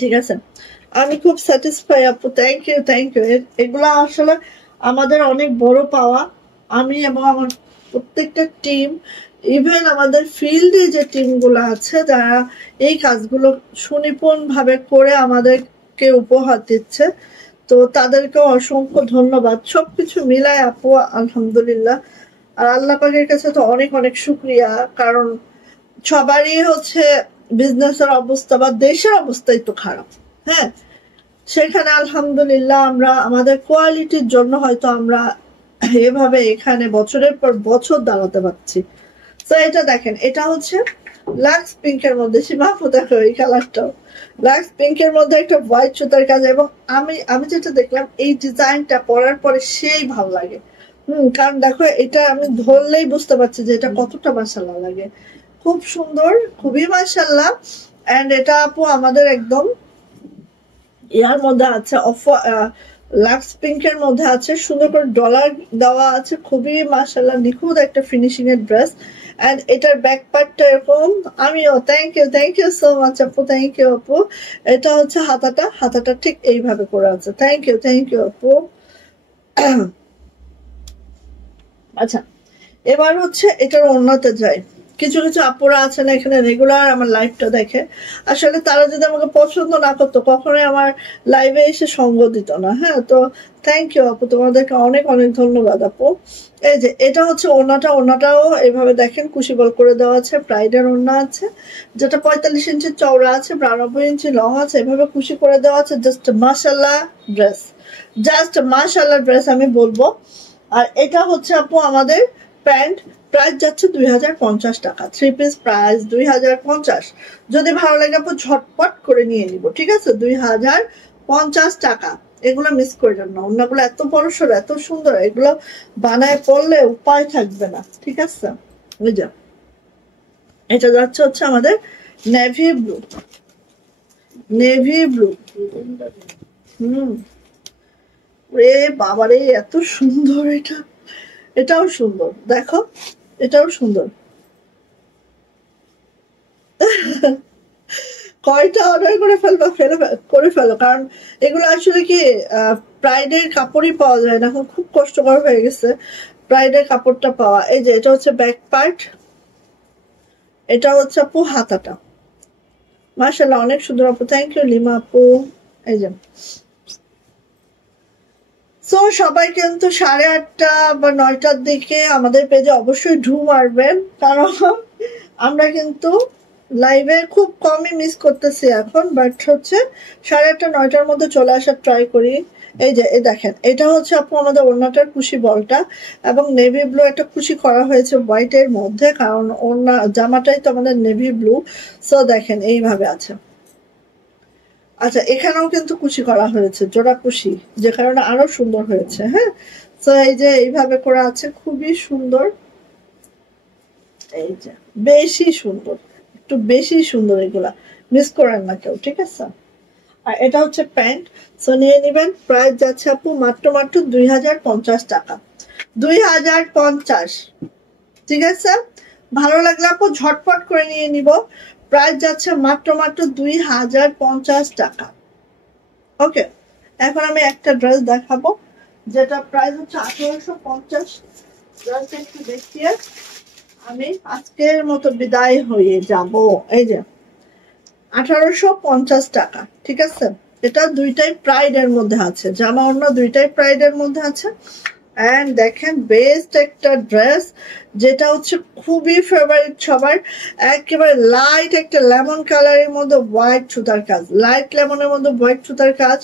ঠিক আছে, আমি খুব স্যাটিসফাই আপু, থ্যাংক ইউ। এগুলো আসলে আমাদের অনেক বড় পাওয়া। আমি এবং আমার প্রত্যেকটা টিম, ইভেন আমাদের ফিল্ডে যে টিমগুলো আছে যারা এই কাজগুলো সুনিপুণ ভাবে করে আমাদেরকে উপহার দিচ্ছে, তো তাদেরকেও অসংখ্য ধন্যবাদ। সবকিছু মিলায় আপু আলহামদুলিল্লাহ। আর আল্লাহ পাকের কাছে তো অনেক শুক্রিয়া, কারণ সবারই হচ্ছে বিজনেসের অবস্থা বা দেশের অবস্থাই তো খারাপ। হ্যাঁ সেখানে আলহামদুলিল্লাহ আমরা আমাদের কোয়ালিটির জন্য হয়তো আমরা এভাবে এখানে বছরের পর বছর দাঁড়াতে পারছি। তো এটা দেখেন, এটা হচ্ছে লাক্স পিঙ্কের মধ্যে, সীমাপু দেখো এই কালারটাও লাক্স পিঙ্কের মধ্যে একটা হোয়াইট সুতার কাজ। এবং আমি যেটা দেখলাম এই ডিজাইনটা পরার পরে সেই ভালো লাগে। কারণ দেখো এটা আমি ধরলেই বুঝতে পারছি যে এটা কতটা মাশাআল্লাহ লাগে। খুব সুন্দর, খুবই মাশাআল্লাহ। এন্ড এটা আপু আমাদের একদম ইয়ার মধ্যে আছে, অফ লাক্স পিঙ্কের মধ্যে আছে, সুন্দর করে ডলার দেওয়া আছে, খুবই মাশাআল্লাহ নিখুঁত একটা ফিনিশিং এর ড্রেস। এন্ড এটার ব্যাক পার্টটা এরকম। আমিও থ্যাংক ইউ সো মাচ আপু, থ্যাংক ইউ আপু। এটা হচ্ছে হাতাটা ঠিক এইভাবে করে আছে। থ্যাংক ইউ আপু। আচ্ছা, এবার হচ্ছে এটার ওড়নাতে যাই। কিছু কিছু আপুরা আছে না এখানে রেগুলার আমার লাইভটা দেখে, আসলে তারা যদি আমাকে পছন্দ না করতো কখনোই আমার লাইভে এসে সঙ্গ দিত না। হ্যাঁ, তো থ্যাংক ইউ আপু, তোমাদেরকে অনেক অনেক ধন্যবাদ আপু। এই যে এটা হচ্ছে ওড়নাটাও এইভাবে দেখেন কুশি বল করে দেওয়া আছে, প্রাইডের ওড়না আছে যেটা 45 ইঞ্চি চওড়া আছে, 92 ইঞ্চি লং আছে, এভাবে কুশি করে দেওয়া আছে। জাস্ট মাশাআল্লাহ ড্রেস আমি বলবো। আর এটা হচ্ছে আপু আমাদের প্যান্ট, প্রাইস যাচ্ছে 2050 টাকা। 3 পিস প্রাইস 2050। যদি ভালো লাগে আপু ঝটপট করে নিয়ে নিব, ঠিক আছে? 2050 টাকা। এগুলো মিস করবেন না, অন্যগুলো এত বড় সড় এত সুন্দর, এগুলো বানায় পড়লে উপায় থাকবে না, ঠিক আছে? ওই যে এটা যাচ্ছে হচ্ছে আমাদের নেভি ব্লু। রে বাবারে এত সুন্দর, এটাও সুন্দর, দেখো এটাও সুন্দর। কয়টা অর্ডার করে ফেলো, কারণ এগুলো আসলে কি প্রাইডের কাপড়ই পাওয়া যায় না এখন, খুব কষ্টকর হয়ে গেছে প্রাইডের কাপড়টা পাওয়া। এই যে এটা হচ্ছে ব্যাক পার্ট, এটা হচ্ছে আপু হাতাটা। মাশাআল্লাহ অনেক সুন্দর আপু, থ্যাংক ইউ লিমা আপু। এই যে সো সবাই কিন্তু 8:30 বা 9টার দিকে আমাদের পেজে অবশ্যই ঢু মারবেন, কারণ আমরা কিন্তু লাইভে খুব কমই মিস করতেছি এখন, বাট হচ্ছে 8:30 9টার মধ্যে চলে আসার ট্রাই করি। এই যে দেখেন এটা হচ্ছে আপু আমাদের ওড়নাটার কুশি বলটা, এবং নেভি ব্লু একটা কুশি করা হয়েছে হোয়াইটের মধ্যে, কারণ ওড়না জামাটাই তো আমাদের নেভি ব্লু। সো দেখেন এইভাবে আছে। আচ্ছা, এখানেও কিন্তু কুশি করা হয়েছে, জোড়া কুশি, যে কারণে আরো সুন্দর হয়েছে। হ্যাঁ, তো এই যে এইভাবে করা আছে, খুবই সুন্দর। এই যে বেশি সুন্দর, একটু বেশি সুন্দর, এগুলা মিস করেন না কেউ, ঠিক আছে? আর এটা হচ্ছে প্যান্ট, সো নিয়ে নিবেন। প্রাইস যাচ্ছে আপু মাত্র 2050 টাকা। 2050, ঠিক আছে? ভালো লাগলে আপু ঝটপট করে নিয়ে নিব। প্রাইস যাচ্ছে মাত্র 2050 টাকা। ওকে, এখন আমি একটা ড্রেস দেখাবো যেটা প্রাইস হচ্ছে 1850। ড্রেসটা একটু দেখিয়ে আমি আজকের মতো বিদায় হয়ে যাব। এই যে 1850 টাকা, ঠিক আছে? এটা দুইটাই প্রাইডের মধ্যে আছে, জামা ওড়না দুইটাই প্রাইডের মধ্যে আছে। এন্ড দেখেন বেস্ট একটা ড্রেস, যেটা হচ্ছে খুবই ফেভারিট সবার। একেবারে লাইট একটা লেমন কালারের মধ্যে হোয়াইট সুতার কাজ, লাইট লেমনের মধ্যে হোয়াইট সুতার কাজ।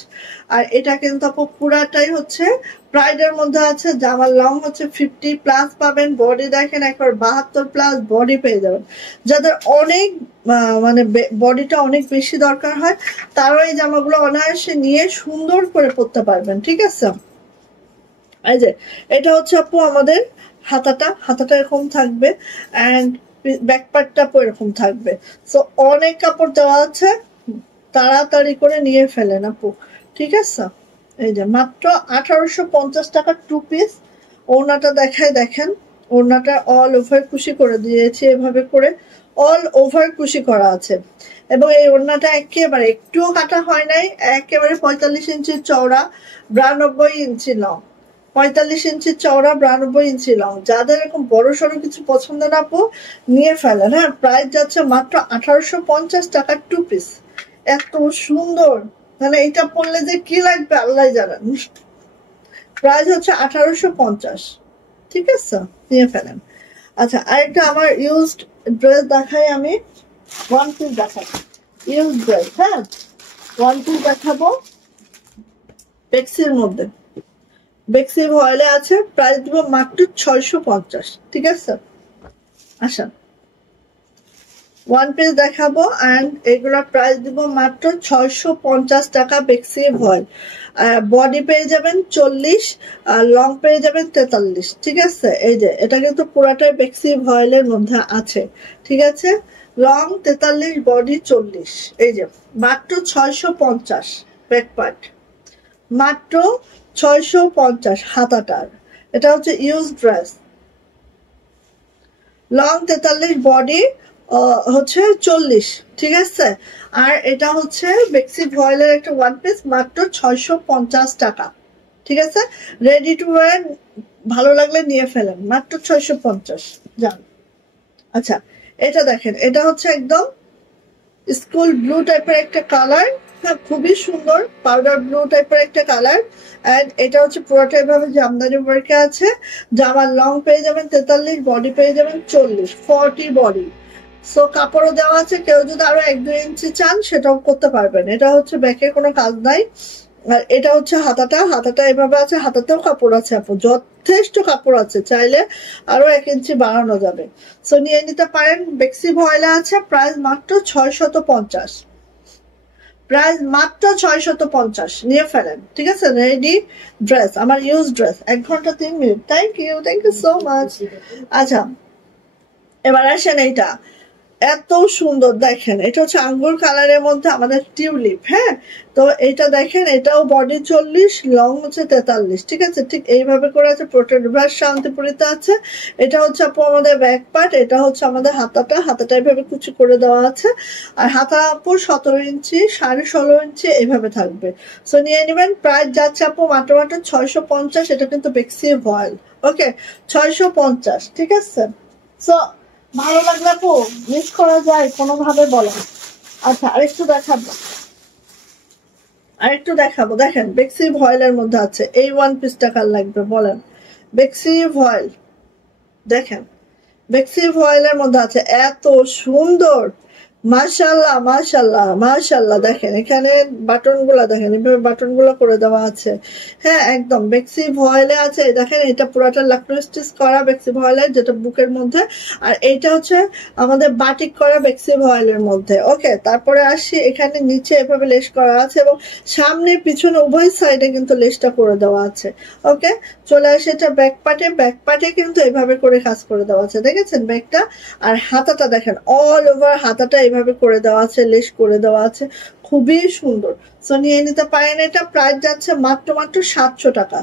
আর এটা কিন্তু আপু পুরাটাই হচ্ছে প্রাইডের মধ্যে আছে। জামার লং হচ্ছে 50+ পাবেন, বডি দেখেন একবার 72+ বডি পেয়ে যাবেন। যাদের অনেক মানে বডিটা অনেক বেশি দরকার হয়, তারাও এই জামাগুলো অনায়াসে নিয়ে সুন্দর করে পরতে পারবেন, ঠিক আছে? এই যে এটা হচ্ছে আপু আমাদের হাতাটা এরকম থাকবে, এন্ড ব্যাক পার্টটা এরকম থাকবে। সো অনেক কাপড় দেওয়া আছে, তাড়াতাড়ি করে নিয়ে ফেলেন আপু, ঠিক আছে? এই যে মাত্র 1850 টাকা 2 পিস। ওড়নাটা দেখায়, দেখেন ওড়নাটা অল ওভার কুশি করে দিয়েছি, এভাবে করে অল ওভার কুশি করা আছে। এবং এই ওড়নাটা একেবারে একটুও কাটা হয় নাই, একেবারে 45 ইঞ্চি চওড়া, 92 ইঞ্চি লং। 45 ইঞ্চি চওড়া, 92 ইঞ্চি লং। যাদের এরকম বড় সড়ো কিছু পছন্দ না আপু, নিয়ে ফেলেন। হ্যাঁ, প্রাইস যাচ্ছে মাত্র 1850 টাকা 2 পিস। এত সুন্দর, মানে এটা পরলে যে কি লাগবে আল্লাহ জানেন। প্রাইস হচ্ছে 1850, ঠিক আছে? নিয়ে ফেলেন। আচ্ছা, আরেকটা আমার ইউজড ড্রেস দেখাই, আমি ওয়ান পিস দেখাবো, ইউজড ড্রেস। হ্যাঁ, ওয়ান পিস দেখাবো বেক্সির মধ্যে, বেক্সি ভয়েলে আছে। প্রাইস দিব মাত্র 650, ঠিক আছে? আচ্ছা, ওয়ান পিস দেখাবো অ্যান্ড এগুলোর প্রাইস দিব মাত্র 650 টাকা বেক্সি ভয়েল। বডি পেয়ে যাবেন 40 আর লং পেয়ে যাবেন 43। ঠিক আছে, এই যে এটা কিন্তু পুরাটাই বেক্সি ভয়েলের মধ্যে আছে। ঠিক আছে, লং 43, বডি 40। এই যে মাত্র 650 ব্যাক পার্ট, মাত্র 650 হাতাটার। এটা হচ্ছে ইউজ ড্রেস, লং 43, বডি হচ্ছে 40। ঠিক আছে, আর এটা হচ্ছে বেক্সি ভয়েলের একটা ওয়ান পিস, মাত্র 650 টাকা। ঠিক আছে, রেডি টু ওয়্যার, ভালো লাগলে নিয়ে ফেলেন, মাত্র 650 যান। আচ্ছা, এটা দেখেন, এটা হচ্ছে একদম স্কুল ব্লু টাইপের একটা কালার। হ্যাঁ, খুবই সুন্দর, পাউডার ব্লু টাইপের একটা কালার। এন্ড এটা হচ্ছে পুরোটা এভাবে জামদানি ওয়ার্কে আছে। জামার লং পেয়ে যাবেন 43, বডি পেয়ে যাবেন 40, 40 বডি। সো কাপড়ও দেওয়া আছে, কেউ যদি আরো 1-2 ইঞ্চি চান সেটাও করতে পারবেন। এটা হচ্ছে ব্যাকে কোনো কাজ নাই। আর এটা হচ্ছে হাতাটা, হাতাটা এভাবে আছে, হাতাতেও কাপড় আছে আপু, যথেষ্ট কাপড় আছে, চাইলে আরো 1 ইঞ্চি বাড়ানো যাবে। সো নিয়ে নিতে পারেন, বেক্সি ভয়েলে আছে, প্রাইস মাত্র 650, প্রাইস মাত্র 650, নিয়ে ফেলেন। ঠিক আছে, রেডি ড্রেস, আমার ইউজ ড্রেস, 1 ঘন্টা 3 মিনিট। Thank you so much. আচ্ছা, এবার আসেন, এইটা এত সুন্দর, দেখেন এটা হচ্ছে আঙ্গুর কালারের মধ্যে আমাদের টিউলিপ। হ্যাঁ, তো এটা দেখেন, এটাও বডি 40, লং হচ্ছে 43। ঠিক আছে, ঠিক এইভাবে করে আছে, প্রোটেক্ট শান্তিপুরিতে আছে। এটা হচ্ছে আপু আমাদের ব্যাক পার্ট, এটা হচ্ছে আমাদের হাতাটা, হাতাটা এইভাবে কুচি করে দেওয়া আছে। আর হাতা আপু 17 ইঞ্চি, 16.5 ইঞ্চি এইভাবে থাকবে। সো নিয়ে নেবেন, প্রাইস যাচ্ছে আপু মাত্র 650। এটা কিন্তু বেক্সি ভয়েল। ওকে, 650। ঠিক আছে, সো ভালো লাগলে আপু মিস করা যায় কোনোভাবে বলেন। আচ্ছা, আরেকটু দেখাবো, দেখেন বেক্সি ভয়েলের মধ্যে আছে। এই ওয়ান পিস টাকার লাগবে বলেন? বেক্সি ভয়েল, দেখেন বেক্সি ভয়েলের মধ্যে আছে, এত সুন্দর, মাশাল্লাহ মাশাল্লাহ মাশাল্লাহ। দেখেন এখানে বাটন গুলা, দেখেন এভাবে বাটন গুলো করে দেওয়া আছে। হ্যাঁ, একদম বেক্সি ভয়েলে আছে। দেখেন এটা পুরাটা লাকড়ি স্টিচ করা বেক্সি ভয়েলের, যেটা বুকের মধ্যে। আর এইটা হচ্ছে আমাদের বাটিক করা বেক্সি ভয়েলের মধ্যে। ওকে, তারপরে আসি, এখানে নিচে এভাবে লেস করা আছে এবং সামনে পিছনে উভয় সাইডে কিন্তু লেসটা করে দেওয়া আছে। ওকে, চলে আসে এটা ব্যাক পার্টে, ব্যাক পার্টে কিন্তু এভাবে করে কাজ করে দেওয়া আছে, দেখেছেন ব্যাকটা। আর হাতাটা দেখেন, অল ওভার হাতাটা এভাবে করে দেওয়া আছে, লেস করে দেওয়া আছে, খুবই সুন্দর। সো নিয়ে নিতে পারেন। এটা প্রাইস যাচ্ছে মাত্র 700 টাকা।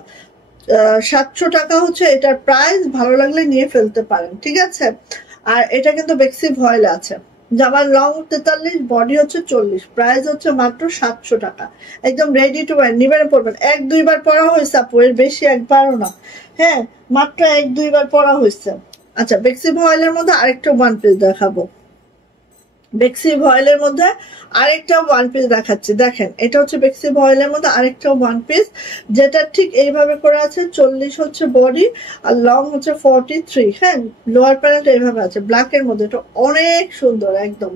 700 টাকা হচ্ছে এটার প্রাইস, ভালো লাগলে নিয়ে ফেলতে পারেন। ঠিক আছে, আর এটা কিন্তু বেক্সি ভয়েল আছে। জামার লং 43, বডি হচ্ছে 40, প্রাইস হচ্ছে মাত্র 700 টাকা। একদম রেডি টু ওয়্যার, নিবেন পরবেন। 1-2 বার পরা হয়েছে আপু, এর বেশি একবারও না। হ্যাঁ, মাত্র 1-2 বার পরা হয়েছে। আচ্ছা, বেক্সি ভয়েলের মধ্যে আরেকটা ওয়ান পিস দেখাবো। বেক্সি ভয়েলের মধ্যে আরেকটা ওয়ান পিস দেখাচ্ছি, দেখেন এটা হচ্ছে বেক্সি ভয়েলের মধ্যে আরেকটা ওয়ান পিস, যেটা ঠিক এইভাবে করে আছে। 40 হচ্ছে বডি আর লং হচ্ছে 43। হ্যাঁ, লোয়ার প্যানেলটা এইভাবে আছে ব্ল্যাকের মধ্যে, এটা অনেক সুন্দর একদম।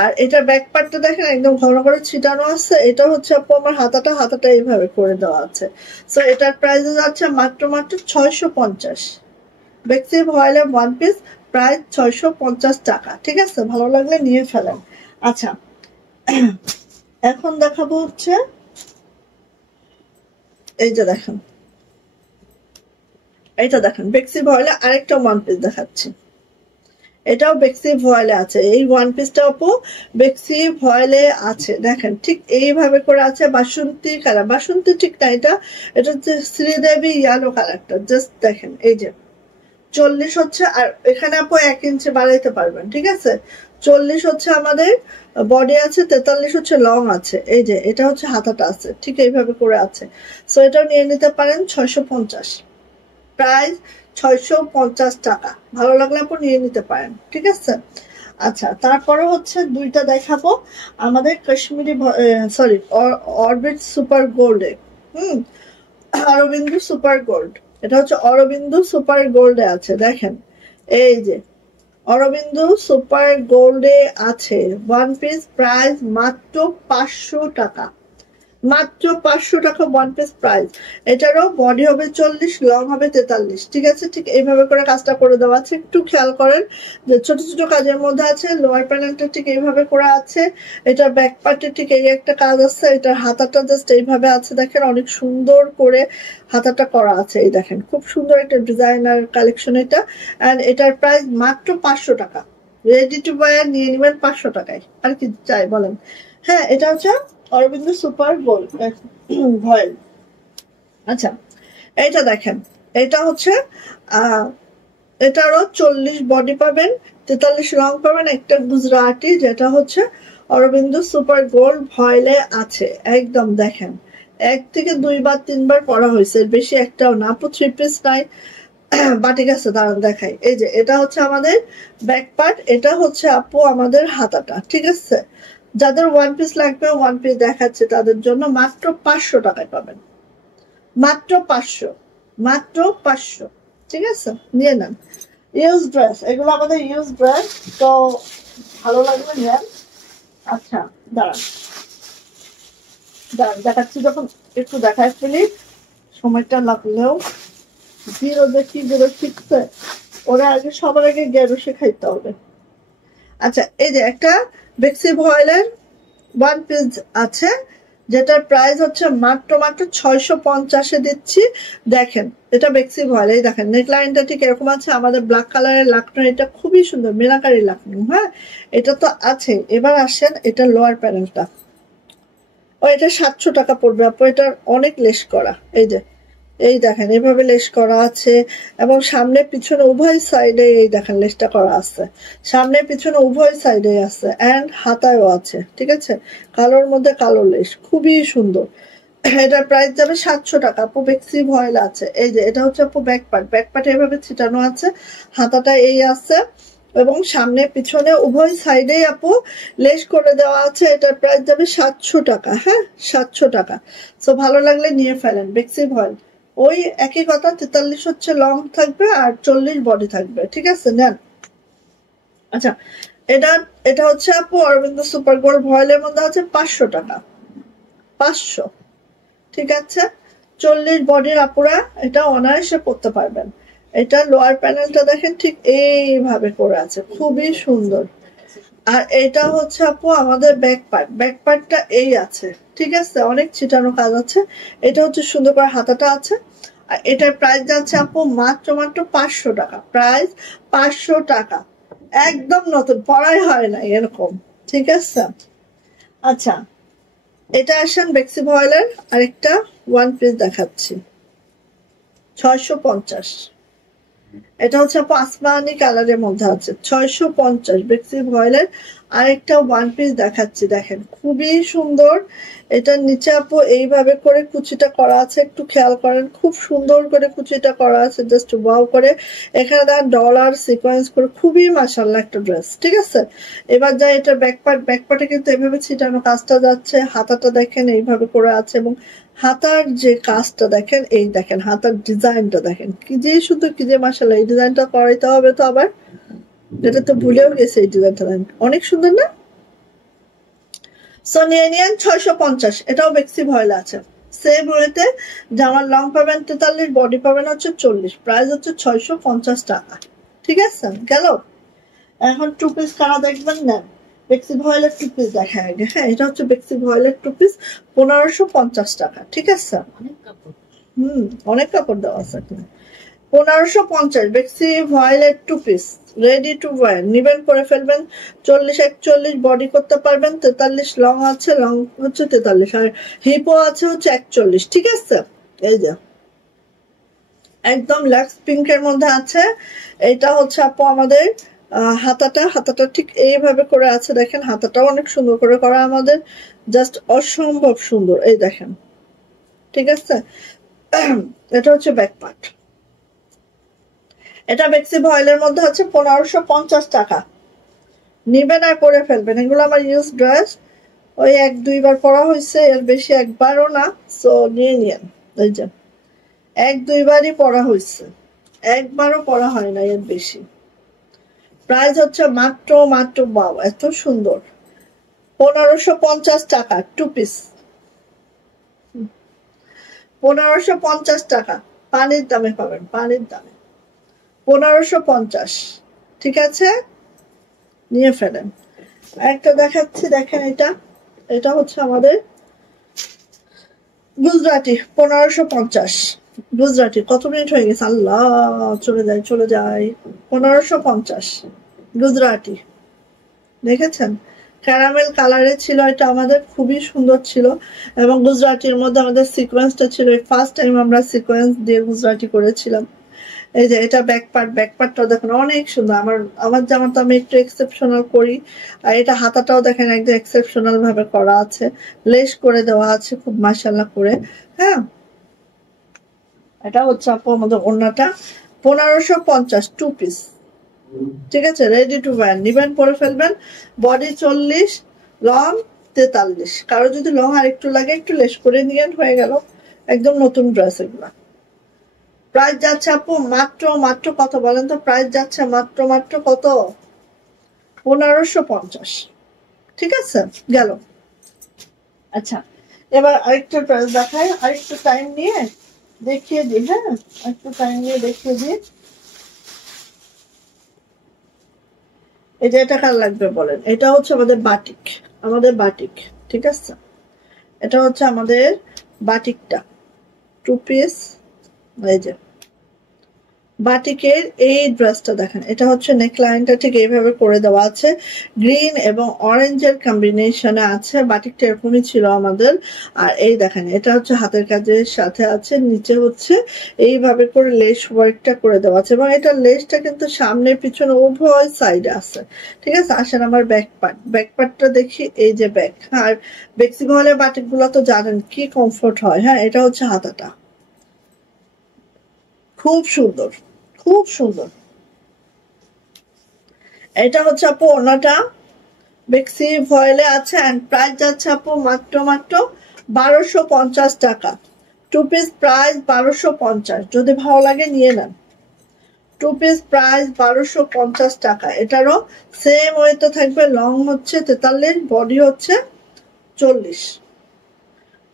আর এটা ব্যাক পার্টটা দেখেন, একদম ঘন করে ছিটানো আছে। এটা হচ্ছে আপু আমার হাতাটা এইভাবে করে দেওয়া আছে। সো এটার প্রাইস যাচ্ছে মাত্র 650। বেক্সি ভয়েলের ওয়ান পিস, প্রায় 650 টাকা। ঠিক আছে, ভালো লাগলে নিয়ে ফেলেন। আচ্ছা, এখন দেখাবো হচ্ছে এই যে দেখেন, এইটা দেখেন বেক্সি ভয়েলে আরেকটা ওয়ান পিস দেখাচ্ছি। এটাও বেক্সি ভয়েলে আছে। এই ওয়ান পিসটা আপু বেক্সি ভয়েলে আছে, দেখেন ঠিক এইভাবে করে আছে। বাসন্তী কালার, বাসন্তী ঠিক না, এটা হচ্ছে শ্রীদেবী ইয়েলো কালারটা। জাস্ট দেখেন, এই যে 40 হচ্ছে, আর এখানে আপু 1 ইঞ্চি বাড়াইতে পারবেন। ঠিক আছে, 40 হচ্ছে আমাদের বডি আছে, 43 হচ্ছে লং আছে। এই যে এটা হচ্ছে হাতাটা আছে, ঠিক এইভাবে করে আছে। সো এটাও নিয়ে নিতে পারেন 650, প্রাইস 650 টাকা। ভালো লাগলে আপু নিয়ে নিতে পারেন। ঠিক আছে, আচ্ছা, তারপরে হচ্ছে দুইটা দেখাবো আমাদের কাশ্মীরি, সরি অরবিট সুপার গোল্ডে। অরবিন্দু সুপার গোল্ড, এটা হচ্ছে অরবিন্দু সুপার গোল্ডে আছে। দেখেন এই যে অরবিন্দু সুপার গোল্ডে আছে ওয়ান পিস, প্রাইস মাত্র 500 টাকা। মাত্র 500 টাকা ওয়ান পিস প্রাইস। এটারও বডি হবে 40, লং হবে 43। ঠিক আছে, ঠিক এইভাবে করে কাজটা করে দেওয়া আছে। একটু খেয়াল করেন যে ছোট ছোট কাজের মধ্যে আছে। লোয়ার প্যানেলটা ঠিক এইভাবে করা আছে। এটার ব্যাক পার্টে ঠিক এই একটা কাজ আছে। এটার হাতাটা জাস্ট এইভাবে আছে, দেখেন অনেক সুন্দর করে হাতাটা করা আছে। এই দেখেন খুব সুন্দর একটা ডিজাইনার কালেকশন এটা। অ্যান্ড এটার প্রাইস মাত্র 500 টাকা। রেডি টু ওয়্যার নিয়ে নেবেন 500 টাকায়। আর কি চাই বলেন? হ্যাঁ, এটা হচ্ছে অরবিন্দ সুপার গোল্ড ভয়েল। আচ্ছা, এইটা দেখেন, এটা হচ্ছে এটারও 40 বডি পাবেন, 43 রং পাবেন। একটা গুজরাটি যেটা হচ্ছে অরবিন্দ সুপার গোল্ড ভয়েলে আছে। একদম দেখেন 1 থেকে 2 বার 3 বার পরা হয়েছে, বেশি একটাও না। আপু 3 পিস নাই বাটিক আছে, দাঁড়ান দেখাই। এই যে এটা হচ্ছে আমাদের ব্যাক পার্ট, এটা হচ্ছে আপু আমাদের হাতাটা। ঠিক আছে, যাদের ওয়ান পিস লাগবে, ওয়ান পিস দেখাচ্ছে তাদের জন্য মাত্র 500 টাকায় পাবেন। মাত্র 500, মাত্র 500। ঠিক আছে, নিয়ে নেন। ইউজ ড্রেস, এগুলো আমাদের ইউজ ড্রেস, তো ভালো লাগবে নেন। আচ্ছা দাঁড়ান দাঁড়ান দেখাচ্ছি, যখন একটু দেখায় ফেলি সময়টা লাগলেও। জিরো দেখি, জিরো শিখছে ওরা আগে, সবার আগে গেরো শেখাইতে হবে। আচ্ছা, এই যে একটা বেক্সি ভয়েলের ওয়ান পিস আছে, যেটার প্রাইস হচ্ছে মাত্র 650-এ দিচ্ছি। দেখেন এটা বেক্সি ভয়েল। এই দেখেন নেকলাইনটা ঠিক এরকম আছে। আমাদের ব্ল্যাক কালারের লাকনো, এটা খুবই সুন্দর মিনাকারি লাকনো। হ্যাঁ, এটা তো আছে। এবার আসেন এটা লোয়ার প্যানেলটা। ও এটা 700 টাকা পড়বে আপু। এটা অনেক লেস করা। এই যে এই দেখেন এভাবে লেস করা আছে, এবং সামনে পিছনে উভয় সাইডে এই দেখেন লেসটা করা আছে। সামনে পিছনে উভয় সাইডে আছে, এন্ড হাতায়ও আছে। ঠিক আছে, কালোর মধ্যে কালো লেস, খুবই সুন্দর। এটার প্রাইস যাবে 700 টাকা আপু। বেক্সি ভয়েল আছে। এই যে এটা হচ্ছে আপু ব্যাক পার্ট, ব্যাক পার্টে এভাবে ছিটানো আছে, হাতাটা এই আছে, এবং সামনে পিছনে উভয় সাইডেই আপু লেস করে দেওয়া আছে। এটার প্রাইস যাবে 700 টাকা। হ্যাঁ, 700 টাকা। সো ভালো লাগলে নিয়ে ফেলেন বেক্সি ভয়েল। ওই একই কথা, 43 হচ্ছে লং থাকবে আর 40 বডি থাকবে। ঠিক আছে, নেন। আচ্ছা, এটা এটা হচ্ছে আপু অরবিন্দ সুপার গোল্ড ভয়েলের মধ্যে আছে 500 টাকা। 500। ঠিক আছে, 40 বডির আপুরা এটা অনায়াসে পড়তে পারবেন। এটা লোয়ার প্যানেলটা দেখেন ঠিক এইভাবে করে আছে, খুবই সুন্দর। আর এটা হচ্ছে আপু আমাদের ব্যাক পার্ট, ব্যাক পার্টটা এই আছে। ঠিক আছে, অনেক ছিটানো কাজ আছে। এটা হচ্ছে সুন্দর করে হাতাটা আছে। আর এটার প্রাইস যাচ্ছে আপু মাত্র 500 টাকা। প্রাইস 500 টাকা, একদম নতুন, পড়াই হয় না এরকম। ঠিক আছে, আচ্ছা এটা আসেন বেক্সি ভয়েলের আরেকটা ওয়ান পিস দেখাচ্ছি, 650। এটা হচ্ছে আপু আসমানি কালারের মধ্যে আছে, 650 বেক্সি ভয়েলের আরেকটা ওয়ান পিস দেখাচ্ছি। দেখেন খুবই সুন্দর। এটার নিচে আপু এইভাবে করে কুচিটা করা আছে, একটু খেয়াল করেন, খুব সুন্দর করে কুচিটা করা আছে, জাস্ট ওয়াও করে। এখানে দেখেন ডলার সিকোয়েন্স করে, খুবই মাশাআল্লাহ একটা ড্রেস। ঠিক আছে, এবার যাই এটা ব্যাক পার্ট। ব্যাক পার্টে কিন্তু এভাবে ছিটানো কাজটা যাচ্ছে, হাতাটা দেখেন এইভাবে করে আছে, এবং হাতার যে কাজটা দেখেন, এই দেখেন হাতার ডিজাইনটা দেখেন, কি যে শুধু কি যে মাশাআল্লাহ। এই ডিজাইনটা করাইতে হবে তো আবার, এটা তো ভুলেও গেছে। এই ডিজাইনটা দেখেন অনেক সুন্দর না? সো নিয়ে নিয়েন 650। এটাও বেক্সি ভয়েল আছে। সেম ওয়েতে জামার লং পাবেন 43, বডি পাবেন হচ্ছে 40। প্রাইস হচ্ছে 650 টাকা। ঠিক আছে, গেল। এখন টু পিস কারা দেখবেন, নেন। বেক্সি ভয়েলের টু পিস দেখা আগে। হ্যাঁ, এটা হচ্ছে বেক্সি ভয়েলের টু পিস, 1550 টাকা। ঠিক আছে, অনেক কাপড়। অনেক কাপড় দেওয়া আছে এখানে। 1550 বেক্সি ভয়েলের two piece, ready to wear. নিবেন, করে ফেলবেন। 40-41 বডি করতে পারবেন, 43 লং আছে, লং হচ্ছে 43, আর হিপও আছে হচ্ছে 41। ঠিক আছে, এই যে একদম লাক্স পিঙ্কের মধ্যে আছে। এটা হচ্ছে আপু আমাদের হাতাটা। হাতাটা ঠিক এইভাবে করে আছে, দেখেন হাতাটাও অনেক সুন্দর করে করা আমাদের, জাস্ট অসম্ভব সুন্দর। এই দেখেন, ঠিক আছে। এটা হচ্ছে ব্যাক পার্ট। এটা বেক্সি ভয়েলের মধ্যে আছে 1550 টাকা। নিবেন আর পরে ফেলবেন। এগুলো আমার ইউজ ড্রেস, ওই 1-2 বার পরা হয়েছে, এর বেশি একবারও না। সো নিয়ে নিয়েন। এই যে 1-2 বারই পরা হয়েছে, একবারও পরা হয় না এর বেশি। প্রাইস হচ্ছে মাত্র বাও এত সুন্দর, 1550 টাকা টু পিস। 1550 টাকা, পানির দামে পাবেন, পানির দামে 1550। ঠিক আছে, নিয়ে ফেলেন। একটা দেখাচ্ছি, দেখেন এটা, এটা হচ্ছে আমাদের গুজরাটি 1550। গুজরাটি কত মিনিট হয়ে গেছে, আল্লাহ, চলে যায় চলে যায়। 1550 গুজরাটি, দেখেছেন ক্যারামেল কালারের ছিল এটা, আমাদের খুবই সুন্দর ছিল। এবং গুজরাটির মধ্যে আমাদের সিকোয়েন্সটা ছিল, ফার্স্ট টাইম আমরা সিকোয়েন্স দিয়ে গুজরাটি করেছিলাম। এই যে এটা ব্যাক পার্ট, ব্যাক পার্টটাও দেখেন অনেক সুন্দর। আমার জামাটা আমি একটু এক্সেপশনাল করি। আর এটা হাতাটাও দেখেন একদম এক্সেপশনাল ভাবে করা আছে, লেস করে দেওয়া আছে খুব মাশাআল্লাহ করে। হ্যাঁ, এটা হচ্ছে আপু আমাদের ওড়নাটা 1550 টু পিস। ঠিক আছে, রেডি টু ওয়্যার, নিবেন পরে ফেলবেন। Body 40, long 43। কারো যদি লং আর একটু লাগে একটু লেস করে নিয়ে হয়ে গেল, একদম নতুন ড্রেস এগুলা। প্রাইস যাচ্ছে আপু মাত্র মাত্র কত বলেন তো, প্রাইস যাচ্ছে মাত্র মাত্র কত, 1550। ঠিক আছে, গেল। আচ্ছা, এবার আরেকটা প্রাইস দেখাই, আরেকটু টাইম নিয়ে দেখিয়ে দিই। হ্যাঁ, একটু টাইম নিয়ে দেখিয়ে দিই। এই যে এটা কার লাগবে বলেন, এটা হচ্ছে আমাদের বাটিক, আমাদের বাটিক। ঠিক আছে, এটা হচ্ছে আমাদের বাটিকটা, টু পিস। এই যে বাটিকের এই ড্রেসটা দেখেন, এটা হচ্ছে নেকলাইনটা ঠিক এইভাবে করে দেওয়া আছে, গ্রিন এবং অরেঞ্জের কম্বিনেশনে আছে। বাটিকটা এরকমই ছিল আমাদের। আর এই দেখেন, এটা হচ্ছে হাতের কাজের সাথে আছে, নিচে হচ্ছে এইভাবে করে লেস ওয়ার্কটা করে দেওয়া আছে। এবং এটা লেসটা কিন্তু সামনে পিছনে উভয় সাইডে আছে। ঠিক আছে, আসেন আমার ব্যাক পার্ট, ব্যাক পার্টটা দেখি। এই যে ব্যাক, আর বেক্সি মহলের বাটিকগুলো তো জানেন কি কমফোর্ট হয়। হ্যাঁ, এটা হচ্ছে হাতাটা, খুব সুন্দর, খুব সুন্দর। এটা হচ্ছে আপু ওনাটা বেক্সি ভয়েলে আছে। এন্ড প্রাইস যাচ্ছে আপু মাত্র মাত্র 1250 টাকা। টু পিস প্রাইস 1250, যদি ভালো লাগে নিয়ে নেন। টু পিস প্রাইস 1250 টাকা। এটারও সেম ওয়েতে থাকবে, লং হচ্ছে 43, বডি হচ্ছে 40।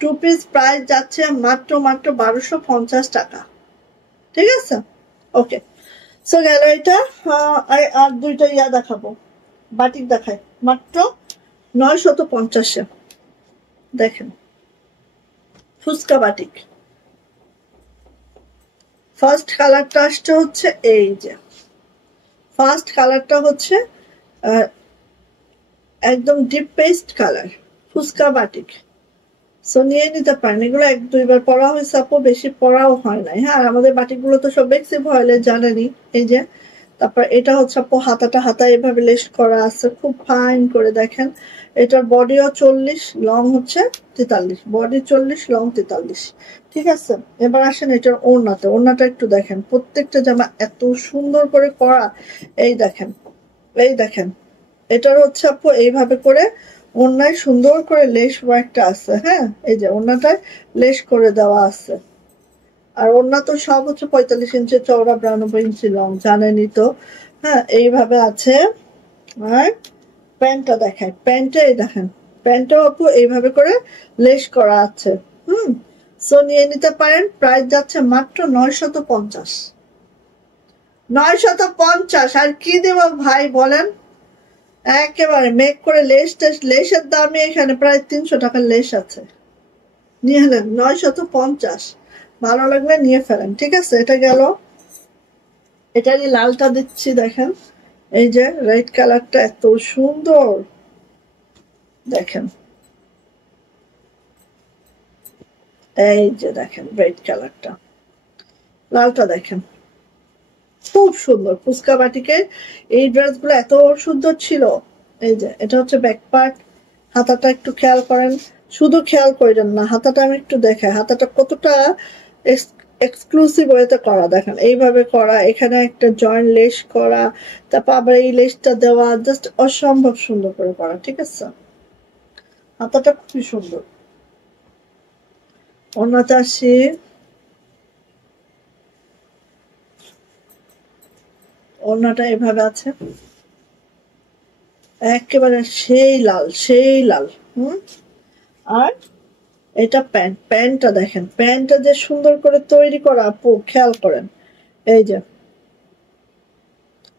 টু পিস প্রাইস যাচ্ছে মাত্র মাত্র 1250 টাকা। ঠিক আছে, ওকে। সো গেল এটা। আর দুইটা ইয়া দেখাবো, বাটিক দেখায় মাত্র 950-এ। দেখেন ফুচকা বাটিক, ফার্স্ট কালারটা আসছে হচ্ছে এই যে, ফার্স্ট কালারটা হচ্ছে একদম ডিপ পেস্ট কালার, ফুচকা বাটিক। সো নিয়ে নিতে পারেন, এগুলো এক দুইবার পরা হয়েছে আপু, বেশি পরাও হয় নাই। হ্যাঁ, আমাদের বাটিকগুলো তো সব বেক্সি ভয়েলে জানেনি। এই যে, তারপর এটা হচ্ছে আপু হাতাটা, হাতা এভাবে লেস করা আছে খুব ফাইন করে। দেখেন এটার বডিও 40, লং হচ্ছে 43, বডি 40, লং 43। ঠিক আছে, এবার আসেন এটার ওড়নাতে, ওড়নাটা একটু দেখেন, প্রত্যেকটা জামা এত সুন্দর করে করা। এই দেখেন, এই দেখেন, এটার হচ্ছে আপু এইভাবে করে ওড়নায় সুন্দর করে লেস ওয়ার্কটা আছে। হ্যাঁ, এই যে ওড়নাটায় লেস করে দেওয়া আছে। আর ওড়না তো সব হচ্ছে 45 ইঞ্চি চওড়া, 92 ইঞ্চি লং, জানেনই তো। হ্যাঁ, এইভাবে আছে। আর প্যান্টটা দেখায়, প্যান্টে এই দেখেন, প্যান্টটাও আপু এইভাবে করে লেস করা আছে। সো নিয়ে নিতে পারেন। প্রাইস যাচ্ছে মাত্র 950। 950, আর কি দেব ভাই বলেন, একেবারে মেক করে লেস টেস্ট, লেসের দামে এখানে প্রায় 300 টাকার লেস আছে। নিয়ে নেন 950, ভালো লাগলে নিয়ে ফেলেন। ঠিক আছে, এটা গেল। এটারই লালটা দিচ্ছি, দেখেন এই যে রেড কালারটা এত সুন্দর, দেখেন এই যে দেখেন রেড কালারটা, লালটা দেখেন খুব সুন্দর। ফুচকা বাটিকের এই ড্রেসগুলো এত সুন্দর ছিল। এই যে এটা হচ্ছে ব্যাক পার্ট, হাতাটা একটু খেয়াল করেন, শুধু খেয়াল করেন না, হাতাটা আমি একটু দেখাই, হাতাটা কতটা এক্সক্লুসিভ ওয়েতে করা। দেখেন এইভাবে করা, এখানে একটা জয়েন্ট লেস করা, তারপর আবার এই লেসটা দেওয়া, জাস্ট অসম্ভব সুন্দর করে করা। ঠিক আছে, হাতাটা খুবই সুন্দর। ওড়নাতে আসি, ওড়নাটা এভাবে আছে, একেবারে সেই লাল, সেই লাল। আর এটা প্যান্ট, প্যান্টটা দেখেন, প্যান্টটা যে সুন্দর করে তৈরি করা আপু, খেয়াল করেন। এই যে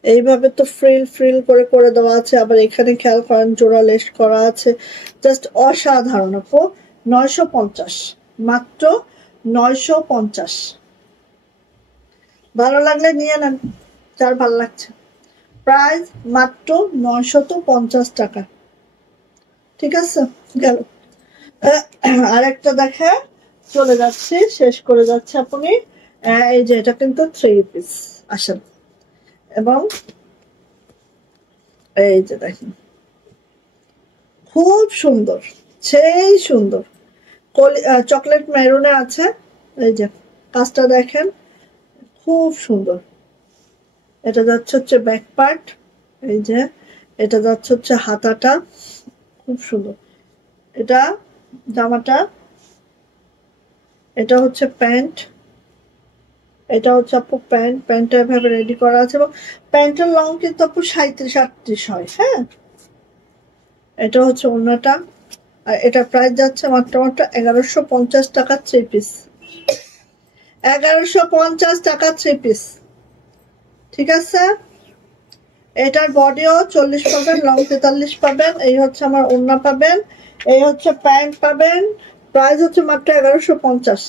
এইভাবে তো ফ্রিল ফ্রিল করে করে দেওয়া আছে, আবার এখানে খেয়াল করেন জোড়া লেস করা আছে, জাস্ট অসাধারণ আপু। 950, মাত্র 950। ভালো লাগলে নিয়ে নেন, যার ভালো লাগছে। প্রাইস মাত্র 950 টাকা। ঠিক আছে, গেল। আর একটা দেখে চলে যাচ্ছে, শেষ করে যাচ্ছে আপনি। এই যে এটা কিন্তু 3 পিস আসেন, এবং এই যে দেখেন খুব সুন্দর, সেই সুন্দর চকলেট মেরুনে আছে। এই যে কাজটা দেখেন, খুব সুন্দর। এটা যাচ্ছে হচ্ছে ব্যাক পার্ট, এই যে এটা যাচ্ছে হচ্ছে হাতাটা, খুব সুন্দর। এটা জামাটা, এটা হচ্ছে প্যান্ট, এটা হচ্ছে আপু প্যান্ট। প্যান্টটা এভাবে রেডি করা আছে, এবং প্যান্টের লং কিন্তু আপু 37-38 হয়। হ্যাঁ, এটা হচ্ছে ওড়নাটা। আর এটা প্রাইস যাচ্ছে মাত্র মাত্র 1150 টাকা 3 পিস। 1150 টাকা 3 পিস। ঠিক আছে, এটার বডিও 40 পাবেন, লং 43 পাবেন। এই হচ্ছে আমার ওড়না পাবেন, এই হচ্ছে প্যান্ট পাবেন। প্রাইস হচ্ছে মাত্র 1150।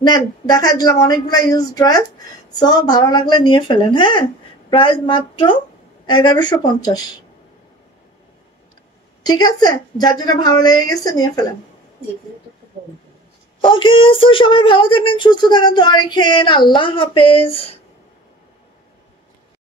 নেন, দেখা দিলাম অনেকগুলো ইউজ ড্রেস, সো ভালো লাগলে নিয়ে ফেলেন। হ্যাঁ, প্রাইস মাত্র 1150। ঠিক আছে, যার যেটা ভালো লেগে গেছে নিয়ে ফেলেন। ওকে, সো সবাই ভালো থাকবেন, সুস্থ থাকেন, দোয়া রেখেন। আল্লাহ হাফেজ।